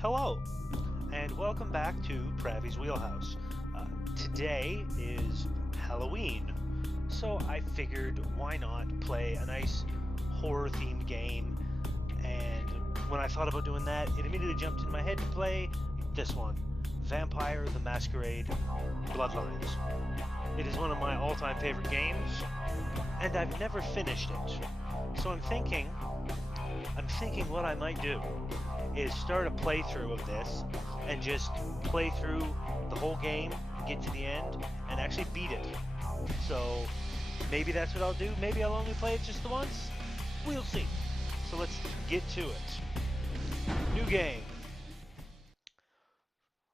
Hello, and welcome back to Pravil's Wheelhouse. Today is Halloween, so I figured why not play a nice horror-themed game, and when I thought about doing that, it immediately jumped in my head to play this one, Vampire the Masquerade Bloodlines. It is one of my all-time favorite games, and I've never finished it. So I'm thinking what I might do is start a playthrough of this and just play through the whole game, get to the end, and actually beat it. So maybe that's what I'll do. Maybe I'll only play it just the once. We'll see. So let's get to it. New game.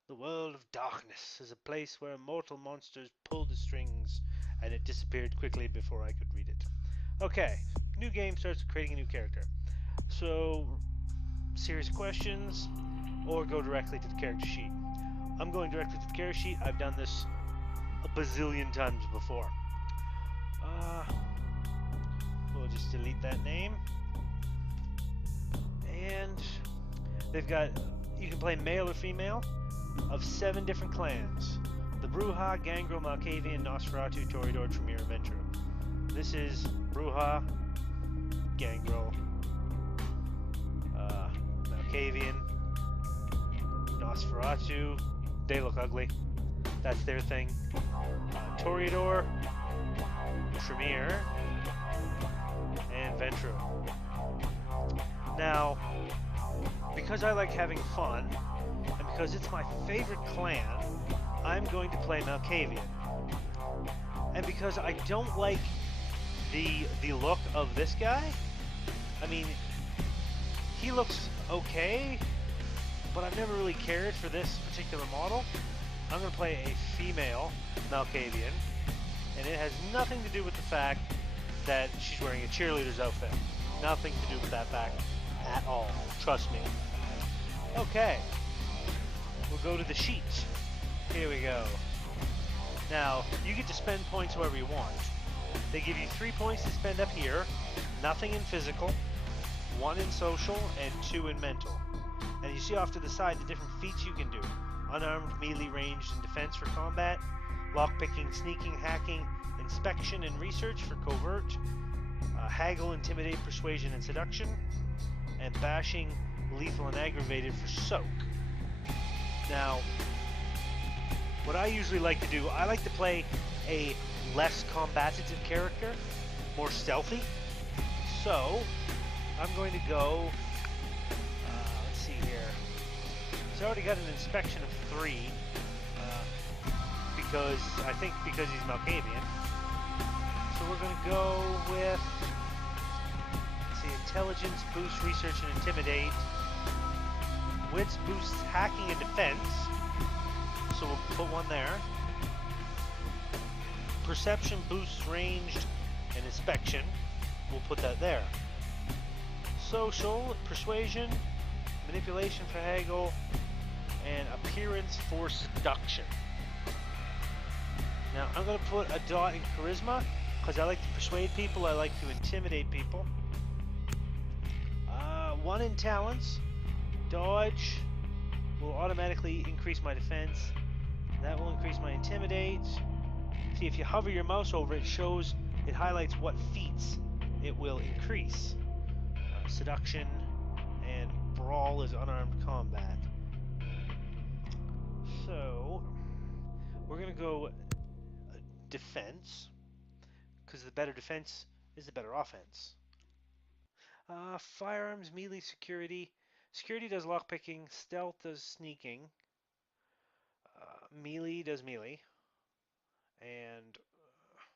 The world of darkness is a place where immortal monsters pull the strings, and it disappeared quickly before I could read it. Okay, new game starts creating a new character. So, series of questions, or go directly to the character sheet. I'm going directly to the character sheet. I've done this a bazillion times before. We'll just delete that name. And they've got, you can play male or female of 7 different clans. The Bruja, Gangrel, Malkavian, Nosferatu, Toreador, Tremere, Ventrue. This is Bruja, Gangrel, Malkavian, Nosferatu. They look ugly. That's their thing. Toreador, Tremere, and Ventrue. Now, because I like having fun, and because it's my favorite clan, I'm going to play Malkavian. And because I don't like the look of this guy, I mean, he looks okay, but I've never really cared for this particular model. I'm going to play a female Malkavian, and it has nothing to do with the fact that she's wearing a cheerleader's outfit. Nothing to do with that fact at all. Trust me. Okay. We'll go to the sheet. Here we go. Now, you get to spend points however you want. They give you 3 points to spend up here, nothing in physical, 1 in social, and 2 in mental. And you see off to the side the different feats you can do. Unarmed, melee, ranged, and defense for combat, lockpicking, sneaking, hacking, inspection, and research for covert, haggle, intimidate, persuasion, and seduction, and bashing, lethal, and aggravated for soak. Now, what I usually like to do, I like to play a less combative character, more stealthy. So, I'm going to go, let's see here. He's already got an inspection of 3, because he's Malkavian. So we're going to go with, let's see, intelligence boosts research and intimidate. Wits boosts hacking and defense. So we'll put 1 there. Perception boosts ranged and inspection. We'll put that there. Social, persuasion, manipulation for haggle, and appearance for seduction. Now I'm going to put a dot in charisma because I like to persuade people, I like to intimidate people. 1 in talents. Dodge will automatically increase my defense. That will increase my intimidate. See, if you hover your mouse over it, it highlights what feats it will increase. Seduction and brawl is unarmed combat. So we're gonna go defense, because the better defense is the better offense. Firearms, melee, security. Security does lockpicking, stealth does sneaking, melee does melee, and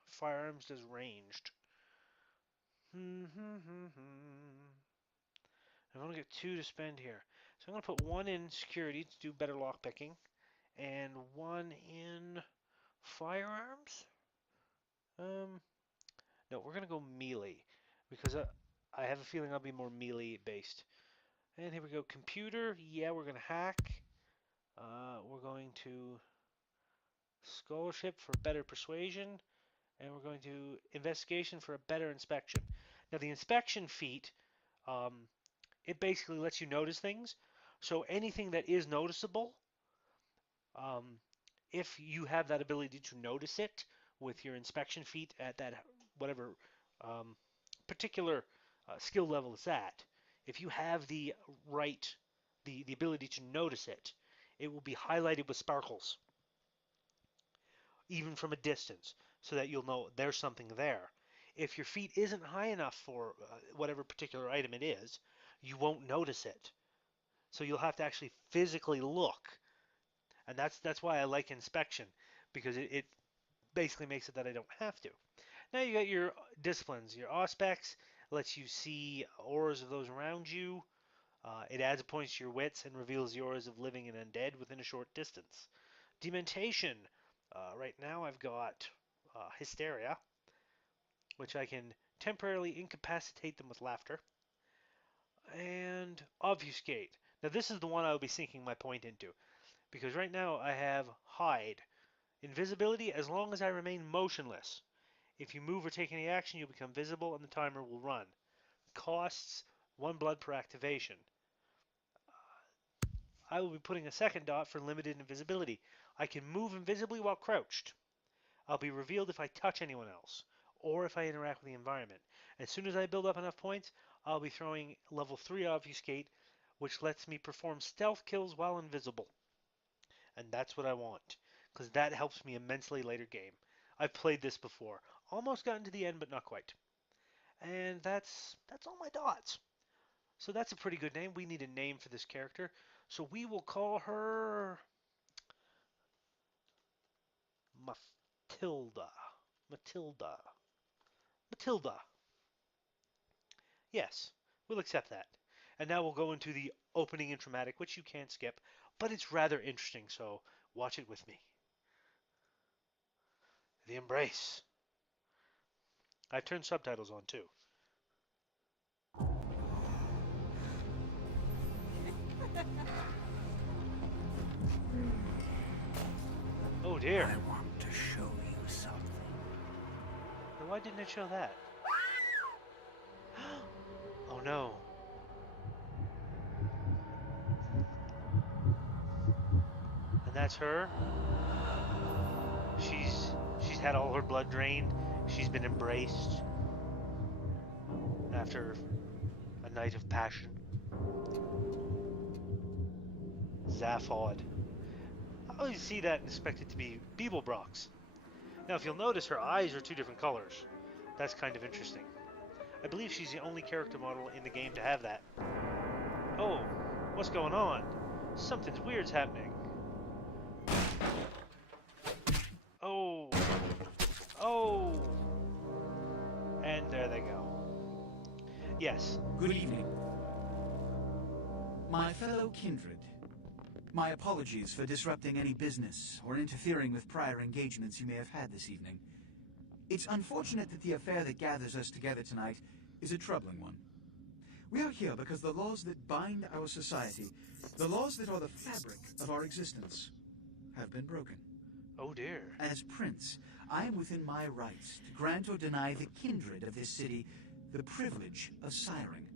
firearms does ranged. I've only got 2 to spend here. So I'm going to put 1 in security to do better lockpicking, and 1 in firearms. No, we're going to go melee, because I have a feeling I'll be more melee based. And here we go, computer. Yeah, we're going to hack. We're going to scholarship for better persuasion, and we're going to investigation for a better inspection. Now the inspection feat, it basically lets you notice things, So anything that is noticeable, um, if you have that ability to notice it with your inspection feat at that whatever um, particular skill level it's at, if you have the right, the ability to notice it, it will be highlighted with sparkles, even from a distance, so that you'll know there's something there. If your feat isn't high enough for whatever particular item it is, you won't notice it. So you'll have to actually physically look, and that's why I like inspection, because it basically makes it that I don't have to. Now you got your disciplines, your auspex lets you see auras of those around you. It adds points to your wits and reveals the auras of living and undead within a short distance. Dementation. Right now I've got hysteria, which I can temporarily incapacitate them with laughter. And obfuscate. Now this is the one I'll be sinking my point into, because right now I have hide. Invisibility as long as I remain motionless. If you move or take any action, you'll become visible and the timer will run. Costs 1 blood per activation. I will be putting a second dot for limited invisibility. I can move invisibly while crouched. I'll be revealed if I touch anyone else, or if I interact with the environment. As soon as I build up enough points, I'll be throwing level 3 Obfuscate, which lets me perform stealth kills while invisible. And that's what I want, because that helps me immensely later game. I've played this before. Almost gotten to the end, but not quite. And that's all my dots. So that's a pretty good name. We need a name for this character. So we will call her Matilda. Matilda. Matilda. Yes, we'll accept that. And now we'll go into the opening and dramatic, which you can't skip, but it's rather interesting, so watch it with me. The Embrace. I've turned subtitles on too. Oh dear. I want to show you something. Then why didn't it show that? Oh no. And that's her. She's had all her blood drained. She's been embraced after a night of passion. Zaphod. I always see that and expect it to be Beeblebrox. Now, if you'll notice, her eyes are 2 different colors. That's kind of interesting. I believe she's the only character model in the game to have that. Oh, what's going on? Something's weird's happening. Oh. Oh. And there they go. Yes. Good evening. My fellow kindred, my apologies for disrupting any business or interfering with prior engagements you may have had this evening. It's unfortunate that the affair that gathers us together tonight is a troubling one. We are here because the laws that bind our society, the laws that are the fabric of our existence, have been broken. Oh dear. As Prince, I am within my rights to grant or deny the kindred of this city the privilege of siring.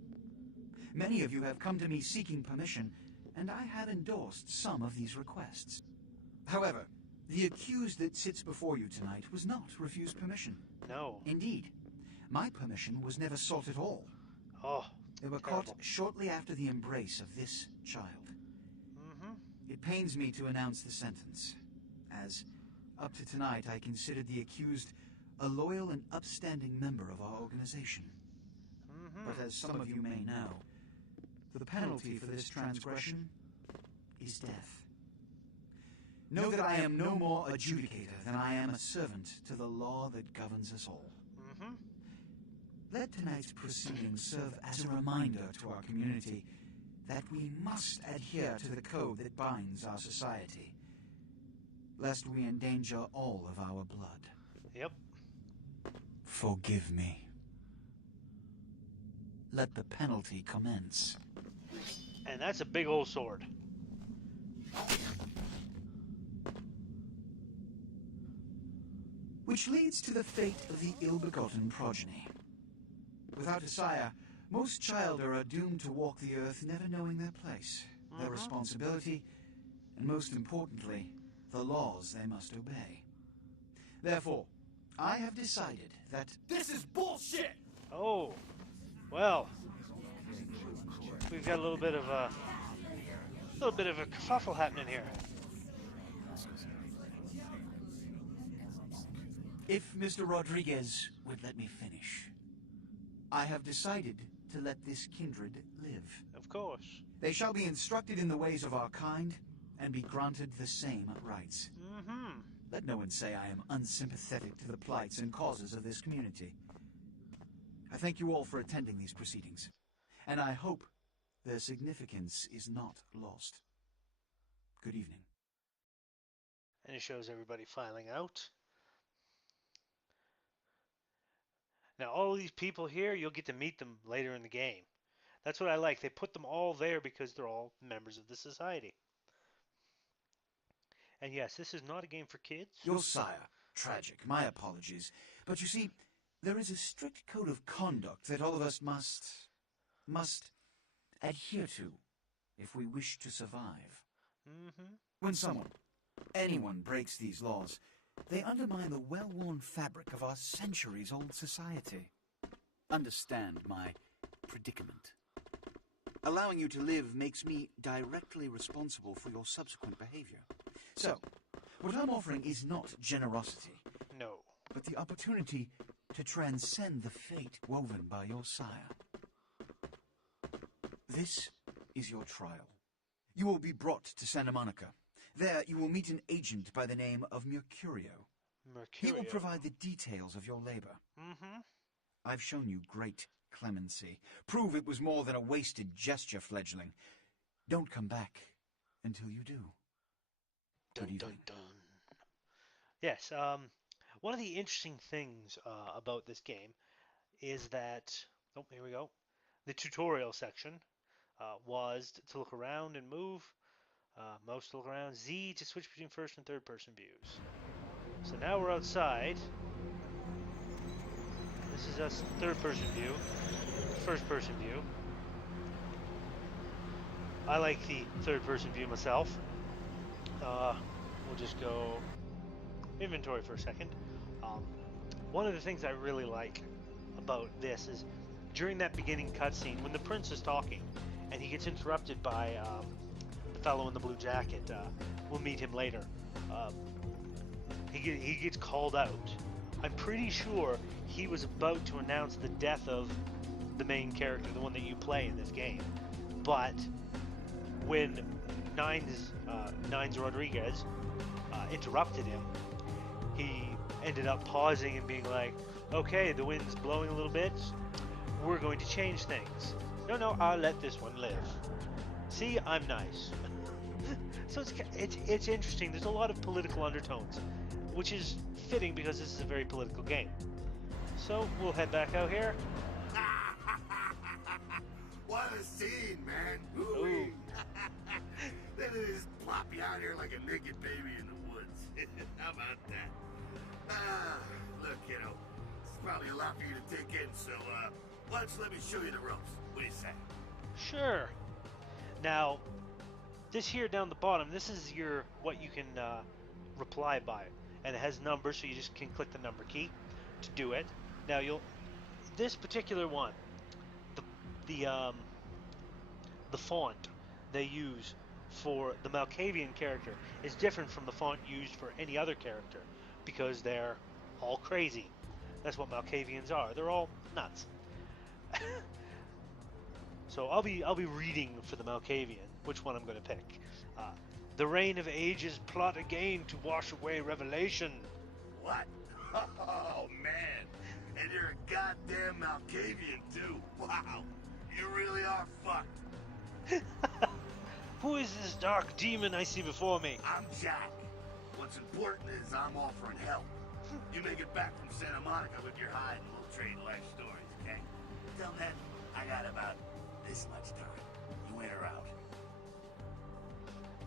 Many of you have come to me seeking permission, and I have endorsed some of these requests. However, the accused that sits before you tonight was not refused permission. No. Indeed, my permission was never sought at all. Oh, They were terrible. caught shortly after the embrace of this child. Mm-hmm. It pains me to announce the sentence, as up to tonight I considered the accused a loyal and upstanding member of our organization. Mm-hmm. But as some of you may know, the penalty for this transgression is death. Know that I am no more adjudicator than I am a servant to the law that governs us all. Mm-hmm. Let tonight's proceedings serve as a reminder to our community that we must adhere to the code that binds our society, lest we endanger all of our blood. Yep. Forgive me. Let the penalty commence. And that's a big old sword. Which leads to the fate of the ill-begotten progeny. Without a sire, most children are doomed to walk the earth never knowing their place. their responsibility, and most importantly, the laws they must obey. Therefore, I have decided that this is bullshit! Oh, well, we've got a little bit of a kerfuffle happening here. If Mr. Rodriguez would let me finish. I have decided to let this kindred live. Of course. They shall be instructed in the ways of our kind, and be granted the same rights. Let no one say I am unsympathetic to the plights and causes of this community. I thank you all for attending these proceedings, and I hope their significance is not lost. Good evening. And it shows everybody filing out. Now, all of these people here, you'll get to meet them later in the game. That's what I like. They put them all there because they're all members of the society. And yes, this is not a game for kids. Your sire. Tragic. My apologies. But you see, there is a strict code of conduct that all of us must adhere to if we wish to survive. When anyone breaks these laws, they undermine the well-worn fabric of our centuries-old society. Understand my predicament. Allowing you to live makes me directly responsible for your subsequent behavior. So, what I'm offering is not generosity. No. But the opportunity to transcend the fate woven by your sire. This is your trial. You will be brought to Santa Monica. There you will meet an agent by the name of Mercurio. He will provide the details of your labor. I've shown you great clemency. Prove it was more than a wasted gesture, fledgling. Don't come back until you do. Dun, dun, dun. Yes, one of the interesting things about this game is that, oh, here we go. The tutorial section was to look around and move, mouse to look around, Z to switch between first and third person views. So now we're outside. This is us third person view, first person view. I like the third person view myself. We'll just go inventory for a second. One of the things I really like about this is during that beginning cutscene when the prince is talking and he gets interrupted by the fellow in the blue jacket. We'll meet him later. He gets called out. I'm pretty sure he was about to announce the death of the main character, the one that you play in this game. But when Nines Rodriguez interrupted him, he ended up pausing and being like, okay, the wind's blowing a little bit, we're going to change things. No, I'll let this one live. See, I'm nice. So it's interesting. There's a lot of political undertones, which is fitting because this is a very political game. So we'll head back out here. What a scene, man. Ooh. Then they just plop you out here like a naked baby in the woods. How about that? Look, kiddo, it's probably a lot for you to take in, so why don't you let me show you the ropes? What do you say? Sure. Now, this here down the bottom, this is what you can reply by, and it has numbers, so you just can click the number key to do it. Now this particular one, the font they use for the Malkavian character is different from the font used for any other character because they're all crazy. That's what Malkavians are. They're all nuts. So I'll be reading for the Malkavian which one I'm going to pick. The Reign of Ages plot again to wash away revelation. What? Oh, man. And you're a goddamn Malkavian, too. Wow. You really are fucked. Who is this dark demon I see before me? I'm Jack. What's important is I'm offering help. You make it back from Santa Monica with your hide and we'll trade life stories, okay? Till then, I got about this much time. You in or out?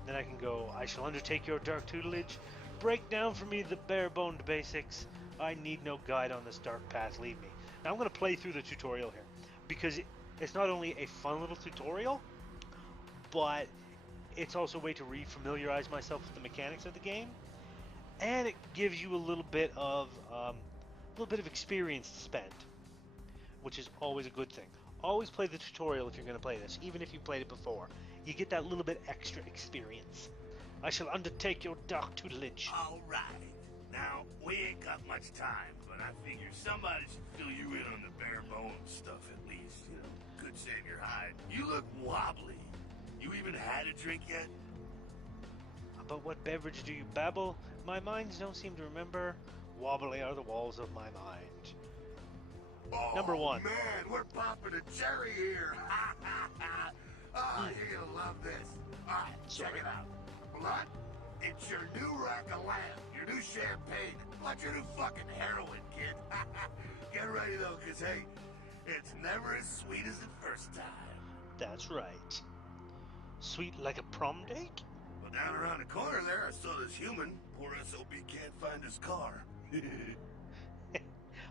Then I can go, I shall undertake your dark tutelage. Break down for me the bare-boned basics. I need no guide on this dark path. Lead me. Now I'm going to play through the tutorial here because it's not only a fun little tutorial, but It's also a way to re-familiarize myself with the mechanics of the game, and it gives you a little bit of experience to spend, which is always a good thing. Always play the tutorial if you're going to play this, even if you played it before. You get that little bit extra experience. I shall undertake your dark tutelage. All right. Now, we ain't got much time, but I figure somebody should fill you in on the bare bones stuff at least. You know, could save your hide. You look wobbly. You even had a drink yet? About what beverage do you babble? My minds don't seem to remember. Wobbly are the walls of my mind. Oh, Number 1. Man, we're popping a cherry here. Oh, you're gonna love this. All right, check it out. Blood, it's your new rack of lamb, your new champagne, like your new fucking heroin, kid. Get ready though, cause hey, it's never as sweet as the first time. That's right. Sweet like a prom date? Well, down around the corner there, I saw this human. Poor SOB can't find his car.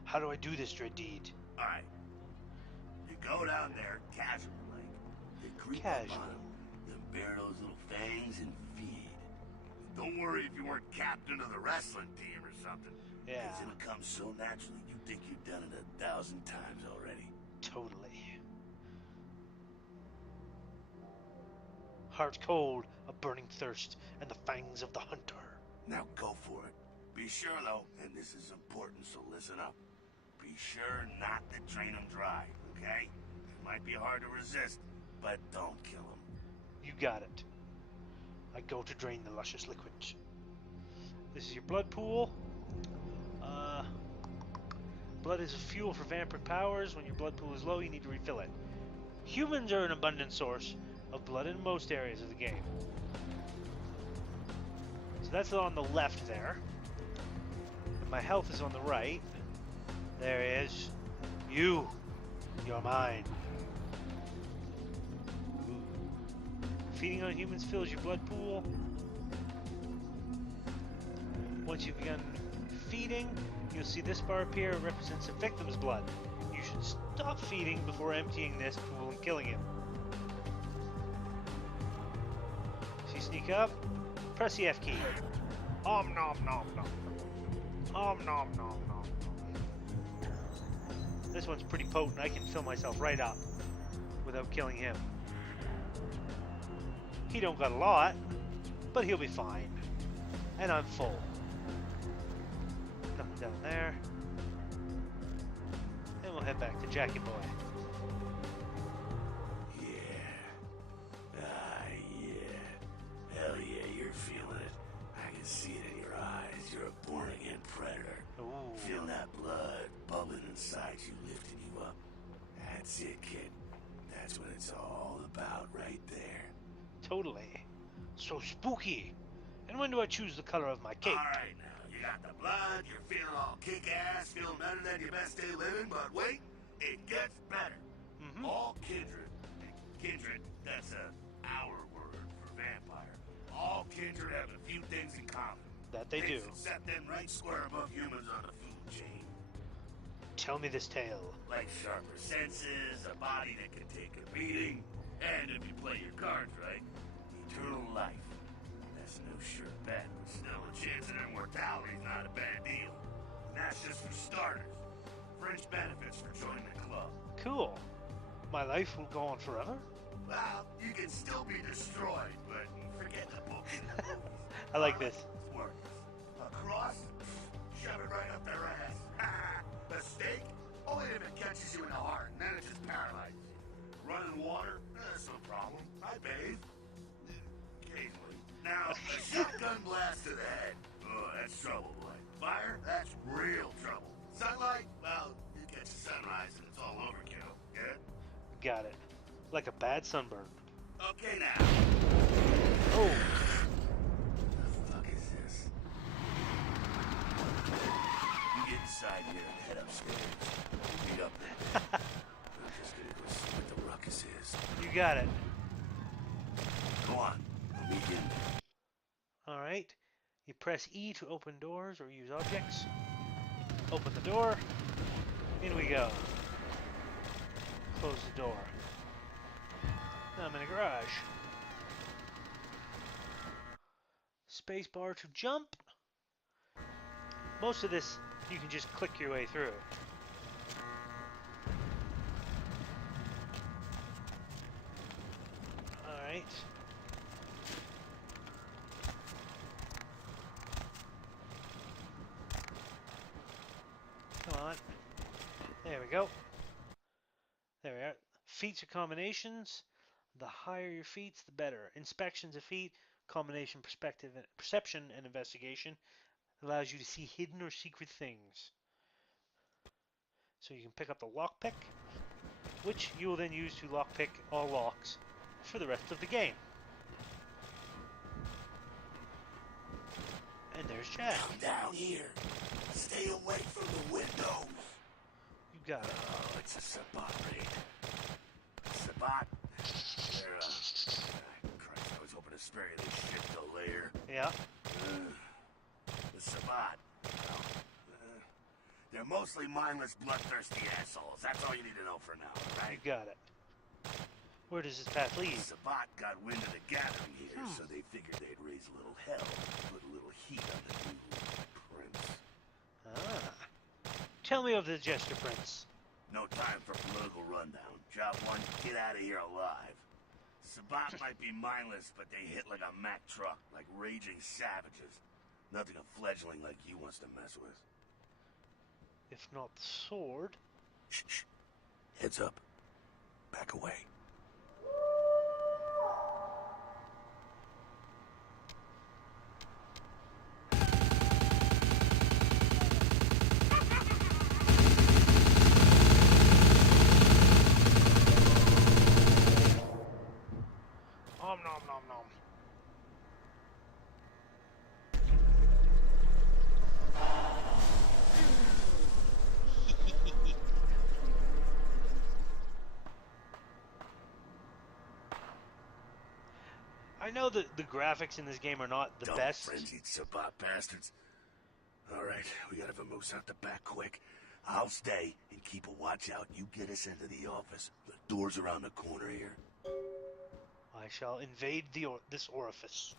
How do I do this, dread deed? All right. You go down there, casual like. You creep Casual. up on him, then bare those little fangs and feed. Don't worry if you weren't captain of the wrestling team or something. Yeah. Because it'll come so naturally, you think you've done it 1,000 times already. Totally. Heart cold, a burning thirst, and the fangs of the hunter. Now go for it. Be sure though, and this is important, so listen up. Be sure not to drain him dry, okay? It might be hard to resist, but don't kill him. You got it. I go to drain the luscious liquid. This is your blood pool. Blood is a fuel for vampiric powers. When your blood pool is low, you need to refill it. Humans are an abundant source of blood in most areas of the game. So that's on the left there. And my health is on the right. There is you. You're mine. Ooh. Feeding on humans fills your blood pool. Once you've begun feeding, you'll see this bar appear. It represents a victim's blood. You should stop feeding before emptying this pool and killing him. So you sneak up, press the F key. Om nom nom nom. Om nom nom nom. This one's pretty potent. I can fill myself right up without killing him. He don't got a lot, but he'll be fine. And I'm full. Nothing down there. And we'll head back to Jackie Boy. Yeah. Yeah. Hell yeah, you're feeling it. I can see it in your eyes. You're a born-again predator. Ooh. Feel that blood bubbling inside you, lifting you up. That's it, kid. That's what it's all about right there. Totally. So spooky. And when do I choose the color of my cape? All right, now. You got the blood, you're feeling all kick-ass, feeling better than your best day living, but wait, it gets better. Mm-hmm. All kindred, that's our word for vampire. All kindred have a few things in common. That they do. Set them right square above humans on the food chain. Tell me this tale. Like sharper senses, a body that can take a beating, and if you play your cards right, eternal life. That's no sure bet, but still a chance at immortality's not a bad deal. And that's just for starters. Fringe benefits for joining the club. Cool. My life will go on forever? Well, you can still be destroyed, but forget the book and the movies. I like this. It's worthless. A cross? Shove it right up their ass. A stake? Only if it catches you in the heart, and then it just paralyzes you. Running water? That's no problem. I bathe. Occasionally. Now, a shotgun blast to the head. Oh, that's trouble, boy. Fire? That's real trouble. Sunlight? Well, you catch the sunrise and it's all overkill. Get it? Got it. Like a bad sunburn. Okay, now. Oh. The fuck is this? You get inside here and head upstairs. Meet up there. I'm just gonna go see what the ruckus is. You got it. Go on. I'll meet you in there. Alright. You press E to open doors or use objects. Open the door. In we go. Close the door. Now I'm in a garage. space bar to jump. Most of this you can just click your way through. Alright. Come on. There we go. There we are. Feats or combinations. The higher your feats, the better. Inspections of feat, combination, perception, and investigation allows you to see hidden or secret things. So you can pick up the lockpick, which you will then use to lockpick all locks for the rest of the game. And there's Chad. Come down here. Stay away from the windows. You got it. Oh, it's a Sabbat raid. Sabbat? They're, Christ, I was hoping to spare you this shit till later. Yeah. The Sabbat. Well, they're mostly mindless, bloodthirsty assholes. That's all you need to know for now, right? You got it. Where does this path lead? Sabbat got wind of the gathering here, so they figured they'd raise a little hell, put a little heat on the new prince. Ah. Tell me of the Jester Prince. No time for political rundown. Job one, get out of here alive. Sabbat might be mindless, but they hit like a Mack truck, like raging savages. Nothing a fledgling like you wants to mess with. If not the sword. Shh, shh. Heads up. Back away. Nom nom nom nom. I know that the graphics in this game are not the Dumb best. frenzied Sabbat bastards. Alright, we gotta vamoose out the back quick. I'll stay and keep a watch out. You get us into the office. The door's around the corner here. I shall invade this orifice.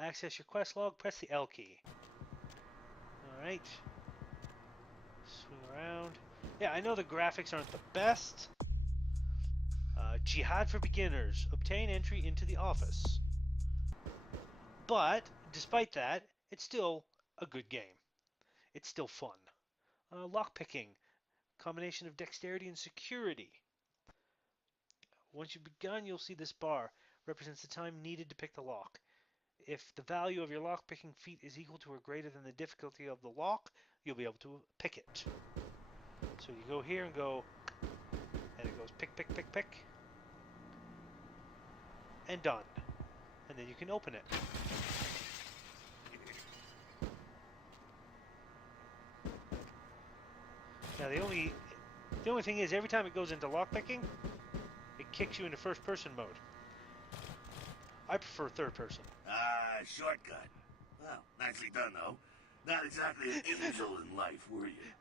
Access your quest log, press the L key. Alright. Swing around. Yeah, I know the graphics aren't the best. Jihad for beginners. Obtain entry into the office. But, despite that, it's still a good game. It's still fun. Lockpicking. Combination of dexterity and security. Once you've begun, you'll see this bar. Represents the time needed to pick the lock. If the value of your lockpicking feat is equal to or greater than the difficulty of the lock, you'll be able to pick it. So you go here and go, and it goes pick, pick, pick, pick, and done. And then you can open it. Now the only thing is, every time it goes into lockpicking, it kicks you into first-person mode. I prefer third-person. Shortcut. Well, nicely done, though. Not exactly an angel in life, were you?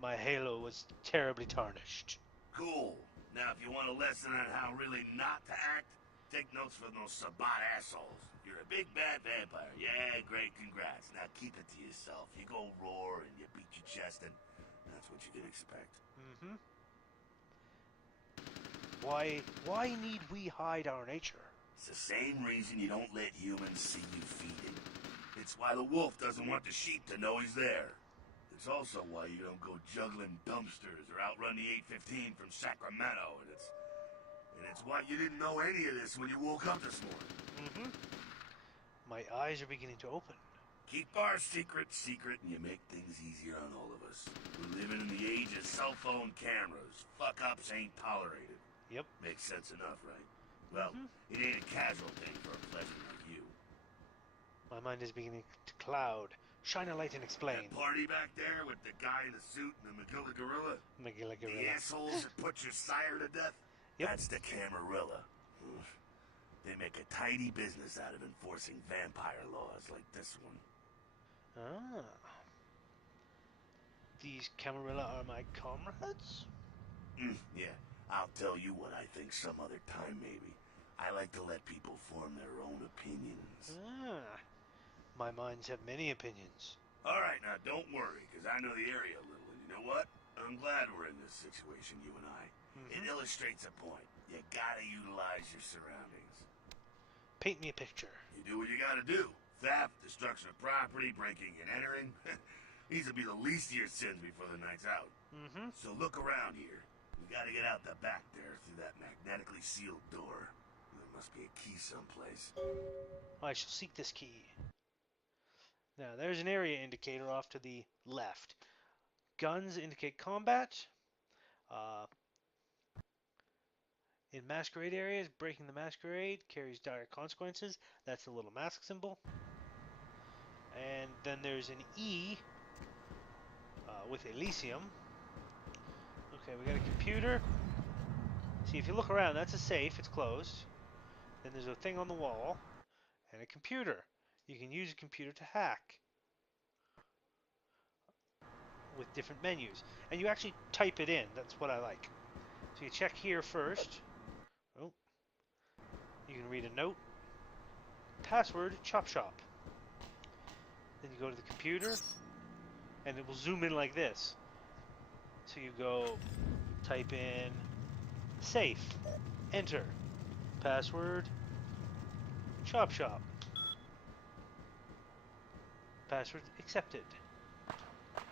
My halo was terribly tarnished. Cool. Now, if you want a lesson on how really not to act, take notes from those Sabbat assholes. You're a big bad vampire. Yeah, great, congrats. Now keep it to yourself. You go roar and you beat your chest, and that's what you can expect. Mm-hmm. Why need we hide our nature? It's the same reason you don't let humans see you feeding. It's why the wolf doesn't want the sheep to know he's there. It's also why you don't go juggling dumpsters or outrun the 815 from Sacramento, and it's why you didn't know any of this when you woke up this morning. Mm-hmm. My eyes are beginning to open. Keep our secret, and you make things easier on all of us. We're living in the age of cell phone cameras. Fuck-ups ain't tolerated. Yep. Makes sense enough, right? Well, it ain't a casual thing for a pleasant like you. My mind is beginning to cloud. Shine a light and explain. That party back there with the guy in the suit and the Magilla Gorilla? Magilla Gorilla. The assholes that put your sire to death? Yep. That's the Camarilla. They make a tidy business out of enforcing vampire laws like this one. Ah. These Camarilla are my comrades? Yeah, I'll tell you what I think some other time, maybe. I like to let people form their own opinions. Ah, my minds have many opinions. Alright, now don't worry, because I know the area a little, and you know what? I'm glad we're in this situation, you and I. It illustrates a point. You gotta utilize your surroundings. Paint me a picture. You do what you gotta do. Theft, destruction of property, breaking and entering. These will be the least of your sins before the night's out. So look around here. We gotta get out the back there through that magnetically sealed door. There must be a key someplace. I shall seek this key. Now, there's an area indicator off to the left. Guns indicate combat. In Masquerade areas, breaking the Masquerade carries dire consequences. That's the little mask symbol. And then there's an E with Elysium. Okay, we got a computer. See, if you look around, that's a safe. It's closed. Then there's a thing on the wall and a computer. You can use a computer to hack with different menus. And you actually type it in. That's what I like. So you check here first. Oh. You can read a note. Password, Chop Shop. Then you go to the computer, and it will zoom in like this. So you go, type in, safe, enter, password, Chop Shop. Password accepted.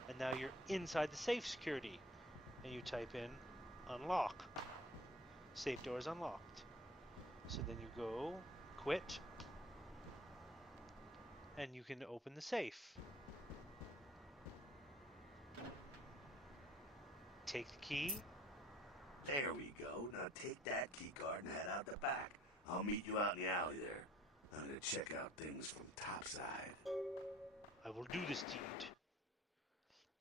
And now you're inside the safe security, and you type in, unlock. Safe door is unlocked. So then you go, quit, and you can open the safe. Take the key. There we go. Now take that key card and head out the back. I'll meet you out in the alley there. I'm gonna check out things from topside. I will do this deed.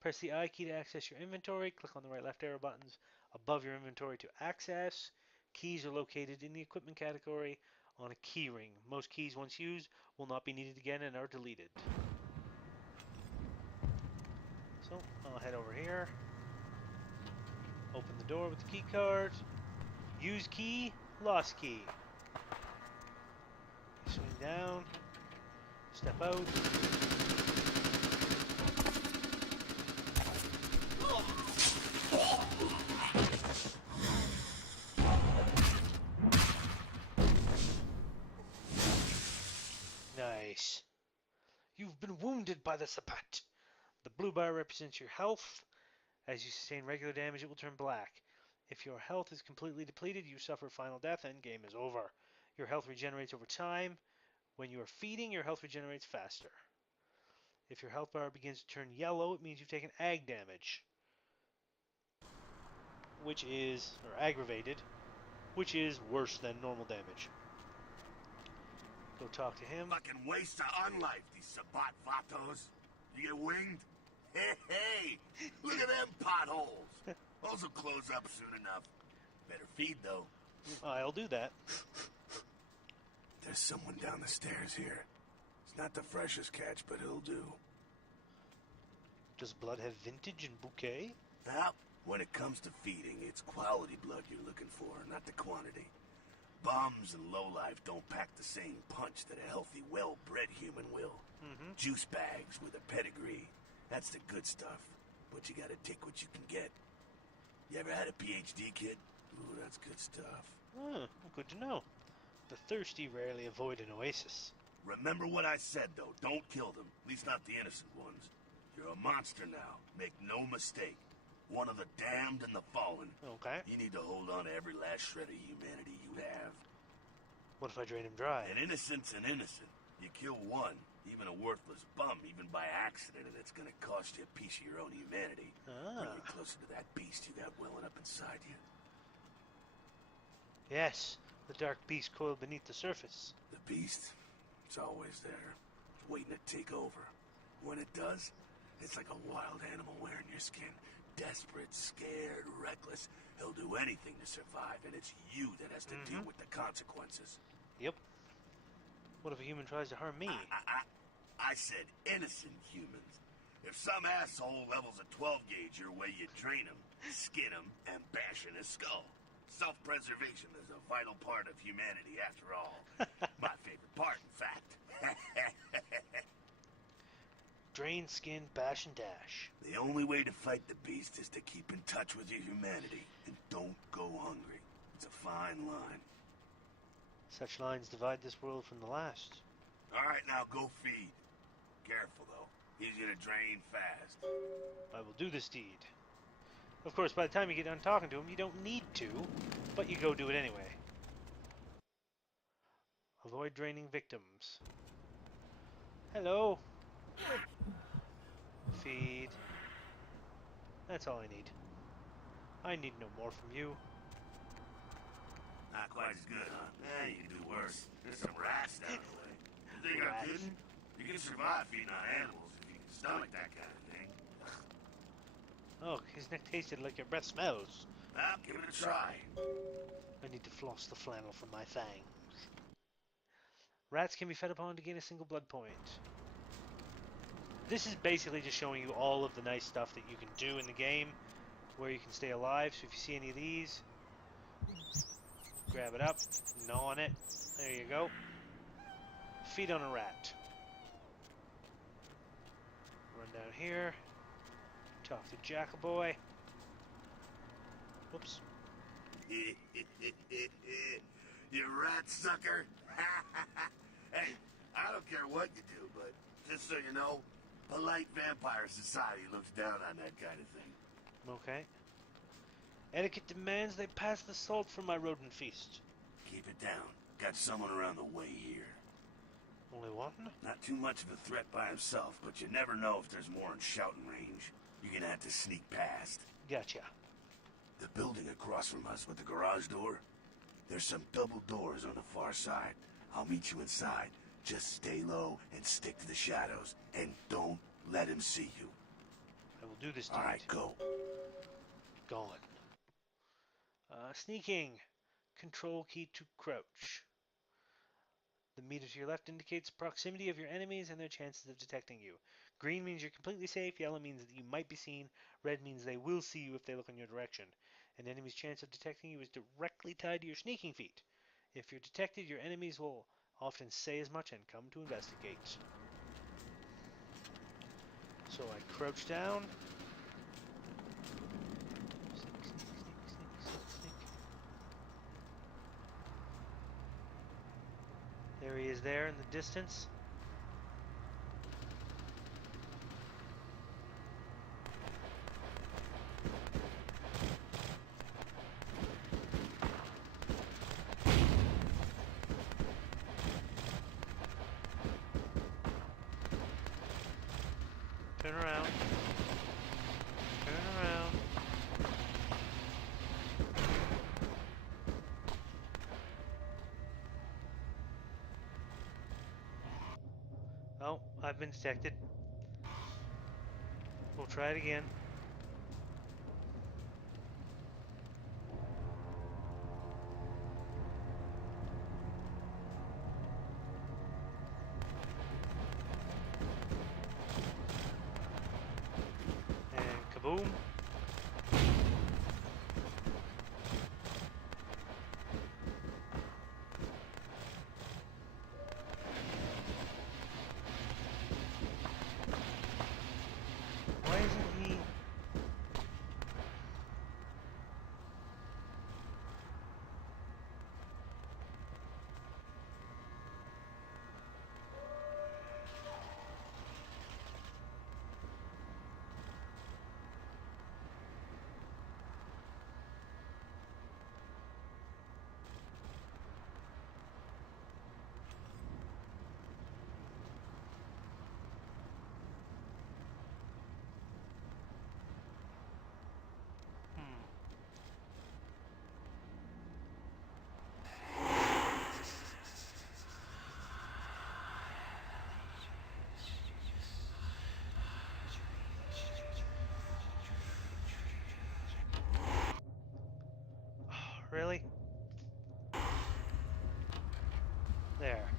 Press the I key to access your inventory. Click on the right left arrow buttons above your inventory to access. Keys are located in the equipment category on a key ring. Most keys, once used, will not be needed again and are deleted. So I'll head over here. Open the door with the key card. Use key, lost key. Swing down. Step out. Nice. You've been wounded by the Sapat. The blue bar represents your health. As you sustain regular damage, it will turn black. If your health is completely depleted, you suffer final death and game is over. Your health regenerates over time. When you are feeding, your health regenerates faster. If your health bar begins to turn yellow, it means you've taken ag damage. Which is, or aggravated, which is worse than normal damage. Go talk to him. Fucking waste of unlife, these Sabat Vatos. You get winged? Hey, look at them potholes. Those will close up soon enough. Better feed, though. I'll do that. There's someone down the stairs here. It's not the freshest catch, but he'll do. Does blood have vintage and bouquet? Well, when it comes to feeding, it's quality blood you're looking for, not the quantity. Bums and lowlife don't pack the same punch that a healthy, well-bred human will. Juice bags with a pedigree. That's the good stuff. But you gotta take what you can get. You ever had a PhD, kid? Ooh, that's good stuff. Well, good to know. The thirsty rarely avoid an oasis. Remember what I said, though. Don't kill them. At least not the innocent ones. You're a monster now. Make no mistake. One of the damned and the fallen. Okay. You need to hold on to every last shred of humanity you have. What if I drain him dry? An innocent's an innocent. You kill one, even a worthless bum, even by accident, and it's gonna cost you a piece of your own humanity. Bring you closer to that beast you got welling up inside you. Yes, the dark beast coiled beneath the surface. The beast, it's always there, waiting to take over. When it does, it's like a wild animal wearing your skin. Desperate, scared, reckless. He'll do anything to survive, and it's you that has to deal with the consequences. Yep. What if a human tries to harm me? I said innocent humans. If some asshole levels a 12 gauge your way, you drain him, skin him, and bash in his skull. Self-preservation is a vital part of humanity, after all. My favorite part, in fact. Drain, skin, bash, and dash. The only way to fight the beast is to keep in touch with your humanity, and don't go hungry. It's a fine line. Such lines divide this world from the last. All right, now go feed. Careful, though. He's gonna drain fast. I will do this deed. Of course, by the time you get done talking to him, you don't need to, but you go do it anyway. Avoid draining victims. Hello. Feed. That's all I need. I need no more from you. Not quite as good, huh? Eh, you can do worse. There's some rats down the way. You think I'm kidding? You can survive feeding on animals if you can stomach that kind of thing. Oh, his neck tasted like your breath smells. Well, give it a try. I need to floss the flannel from my fangs. Rats can be fed upon to gain a single blood point. This is basically just showing you all of the nice stuff that you can do in the game, where you can stay alive. So if you see any of these, grab it up, gnaw on it. There you go. Feed on a rat. Run down here. Talk to Jackaboy. Whoops. You rat sucker. Hey, I don't care what you do, but just so you know, polite vampire society looks down on that kind of thing. Okay. Etiquette demands they pass the salt from my rodent feast. Keep it down. Got someone around the way here. Only one? Not too much of a threat by himself, but you never know if there's more in shouting range. You're gonna have to sneak past. Gotcha. The building across from us with the garage door, there's some double doors on the far side. I'll meet you inside. Just stay low and stick to the shadows, and don't let him see you. I will do this deed. All right, go. Gone. Sneaking. Control key to crouch. The meter to your left indicates proximity of your enemies and their chances of detecting you. Green means you're completely safe. Yellow means that you might be seen. Red means they will see you if they look in your direction. An enemy's chance of detecting you is directly tied to your sneaking feat. If you're detected, your enemies will often say as much and come to investigate. So I crouch down. Sneak, sneak, sneak, sneak, sneak, sneak. There he is there in the distance. Turn around. Turn around. Oh, I've been detected. We'll try it again. And kaboom. Why isn't he... Really? There.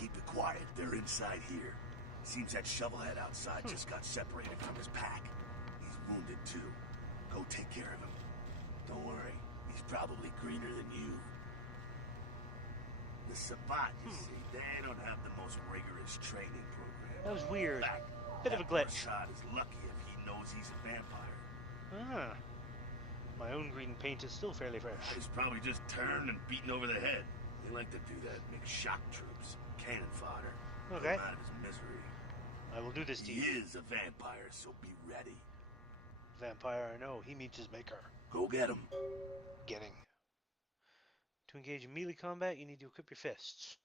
Keep it quiet. They're inside here. Seems that shovelhead outside just got separated from his pack. He's wounded too. Go take care of him. Don't worry. He's He's probably greener than you. The Sabbat, you see, they don't have the most rigorous training program. That was weird. In fact, Bit of a glitch. Prashad is lucky if he knows he's a vampire. Ah. My own green paint is still fairly fresh. He's probably just turned and beaten over the head. They like to do that, make shock troops, cannon fodder. Okay. Come out of his misery. I will do this to He you. is a vampire, so be ready. Vampire, I know. He meets his maker. Go get him. Getting. To engage in melee combat, you need to equip your fists.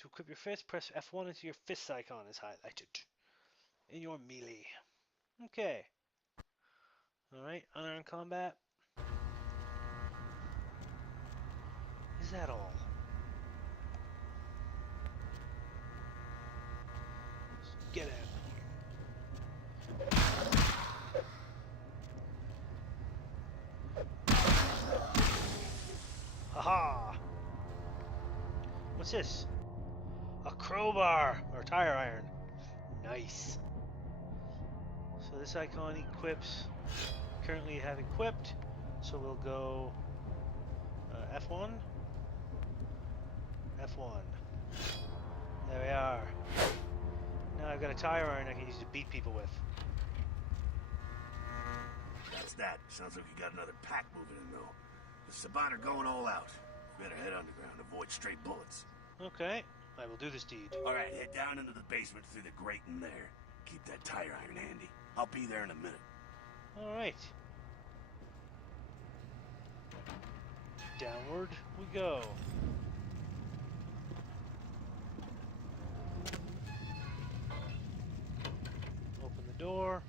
To equip your fist, press F1 until your fist icon is highlighted in your melee. Okay. Alright, unarmed combat. Is that all? Let's get out of here. Haha! What's this? A crowbar or tire iron. Nice. So this icon equips. Currently have equipped. So we'll go F1. F1. There we are. Now I've got a tire iron I can use to beat people with. That's that. Sounds like you got another pack moving in, though. The Sabbat are going all out. You better head underground, avoid stray bullets. Okay, I will do this deed. Alright, head down into the basement through the grate in there. Keep that tire iron handy. I'll be there in a minute. Alright. Downward we go. Open the door.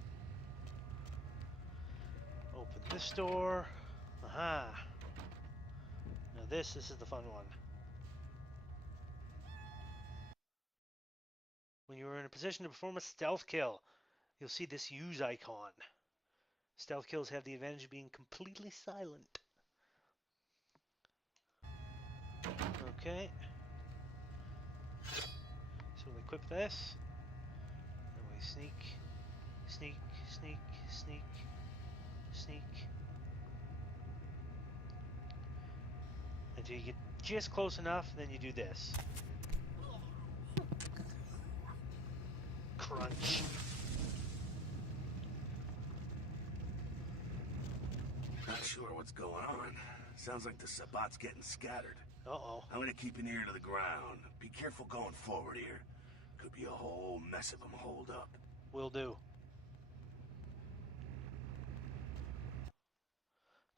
Open this door. Aha. Now this is the fun one. When you are in a position to perform a stealth kill, you'll see this use icon. Stealth kills have the advantage of being completely silent. Okay. So we'll equip this. And we sneak, sneak, sneak, sneak, sneak. Until you get just close enough, then you do this. Crunch. Not sure what's going on. Sounds like the Sabbat's getting scattered. Uh-oh. I'm gonna keep an ear to the ground. Be careful going forward here. Could be a whole mess of them holed up. Will do.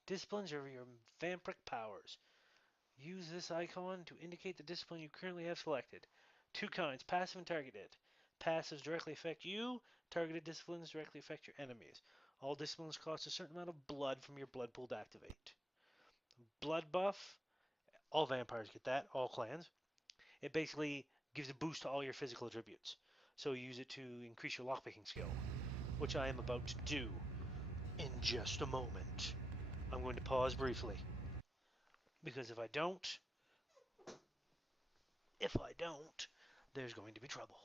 Disciplines are your vampiric powers. Use this icon to indicate the discipline you currently have selected. Two kinds, passive and targeted. Passives directly affect you. Targeted disciplines directly affect your enemies. All disciplines cost a certain amount of blood from your blood pool to activate. Blood buff. All vampires get that. All clans. It basically gives a boost to all your physical attributes. So you use it to increase your lockpicking skill, which I am about to do in just a moment. I'm going to pause briefly. Because if I don't, there's going to be trouble.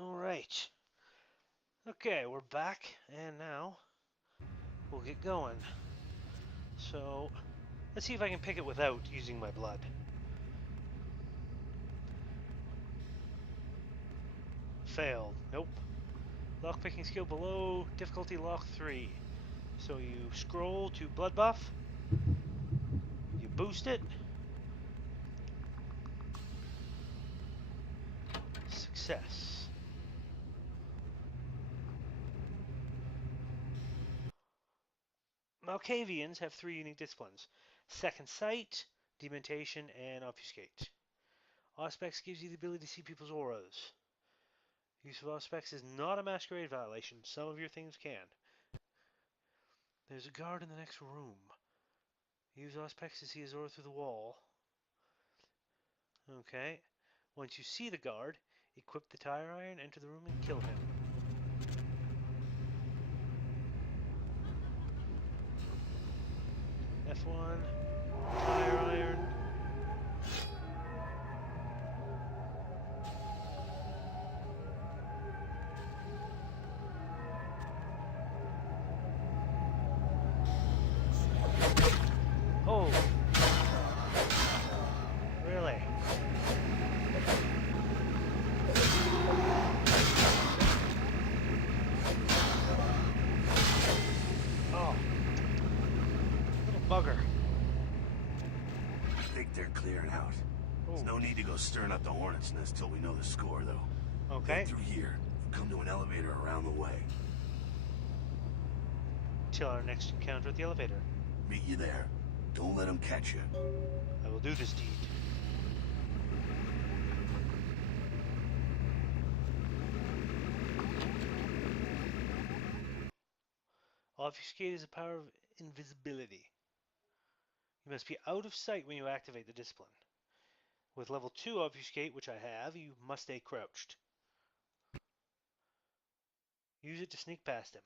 All right. Okay, we're back, and now we'll get going. So, let's see if I can pick it without using my blood. Failed. Nope. Lockpicking skill below, difficulty lock 3. So you scroll to blood buff, you boost it, success. Malkavians have 3 unique disciplines: Second Sight, Dementation, and Obfuscate. Auspex gives you the ability to see people's auras. Use of Auspex is not a Masquerade violation. Some of your things can. There's a guard in the next room. Use Auspex to see his aura through the wall. Okay. Once you see the guard, equip the tire iron, enter the room, and kill him. F1, tire iron. Oh! Really? Oh. Little bugger. I think they're clearing out. There's no need to go stirring up the hornet's nest till we know the score, though. Okay. Head through here. Come to an elevator around the way. Till our next encounter at the elevator. Meet you there. Don't let them catch you. I will do this deed. Obfuscate is a power of invisibility. You must be out of sight when you activate the discipline. With level 2 Obfuscate, which I have, you must stay crouched. Use it to sneak past him.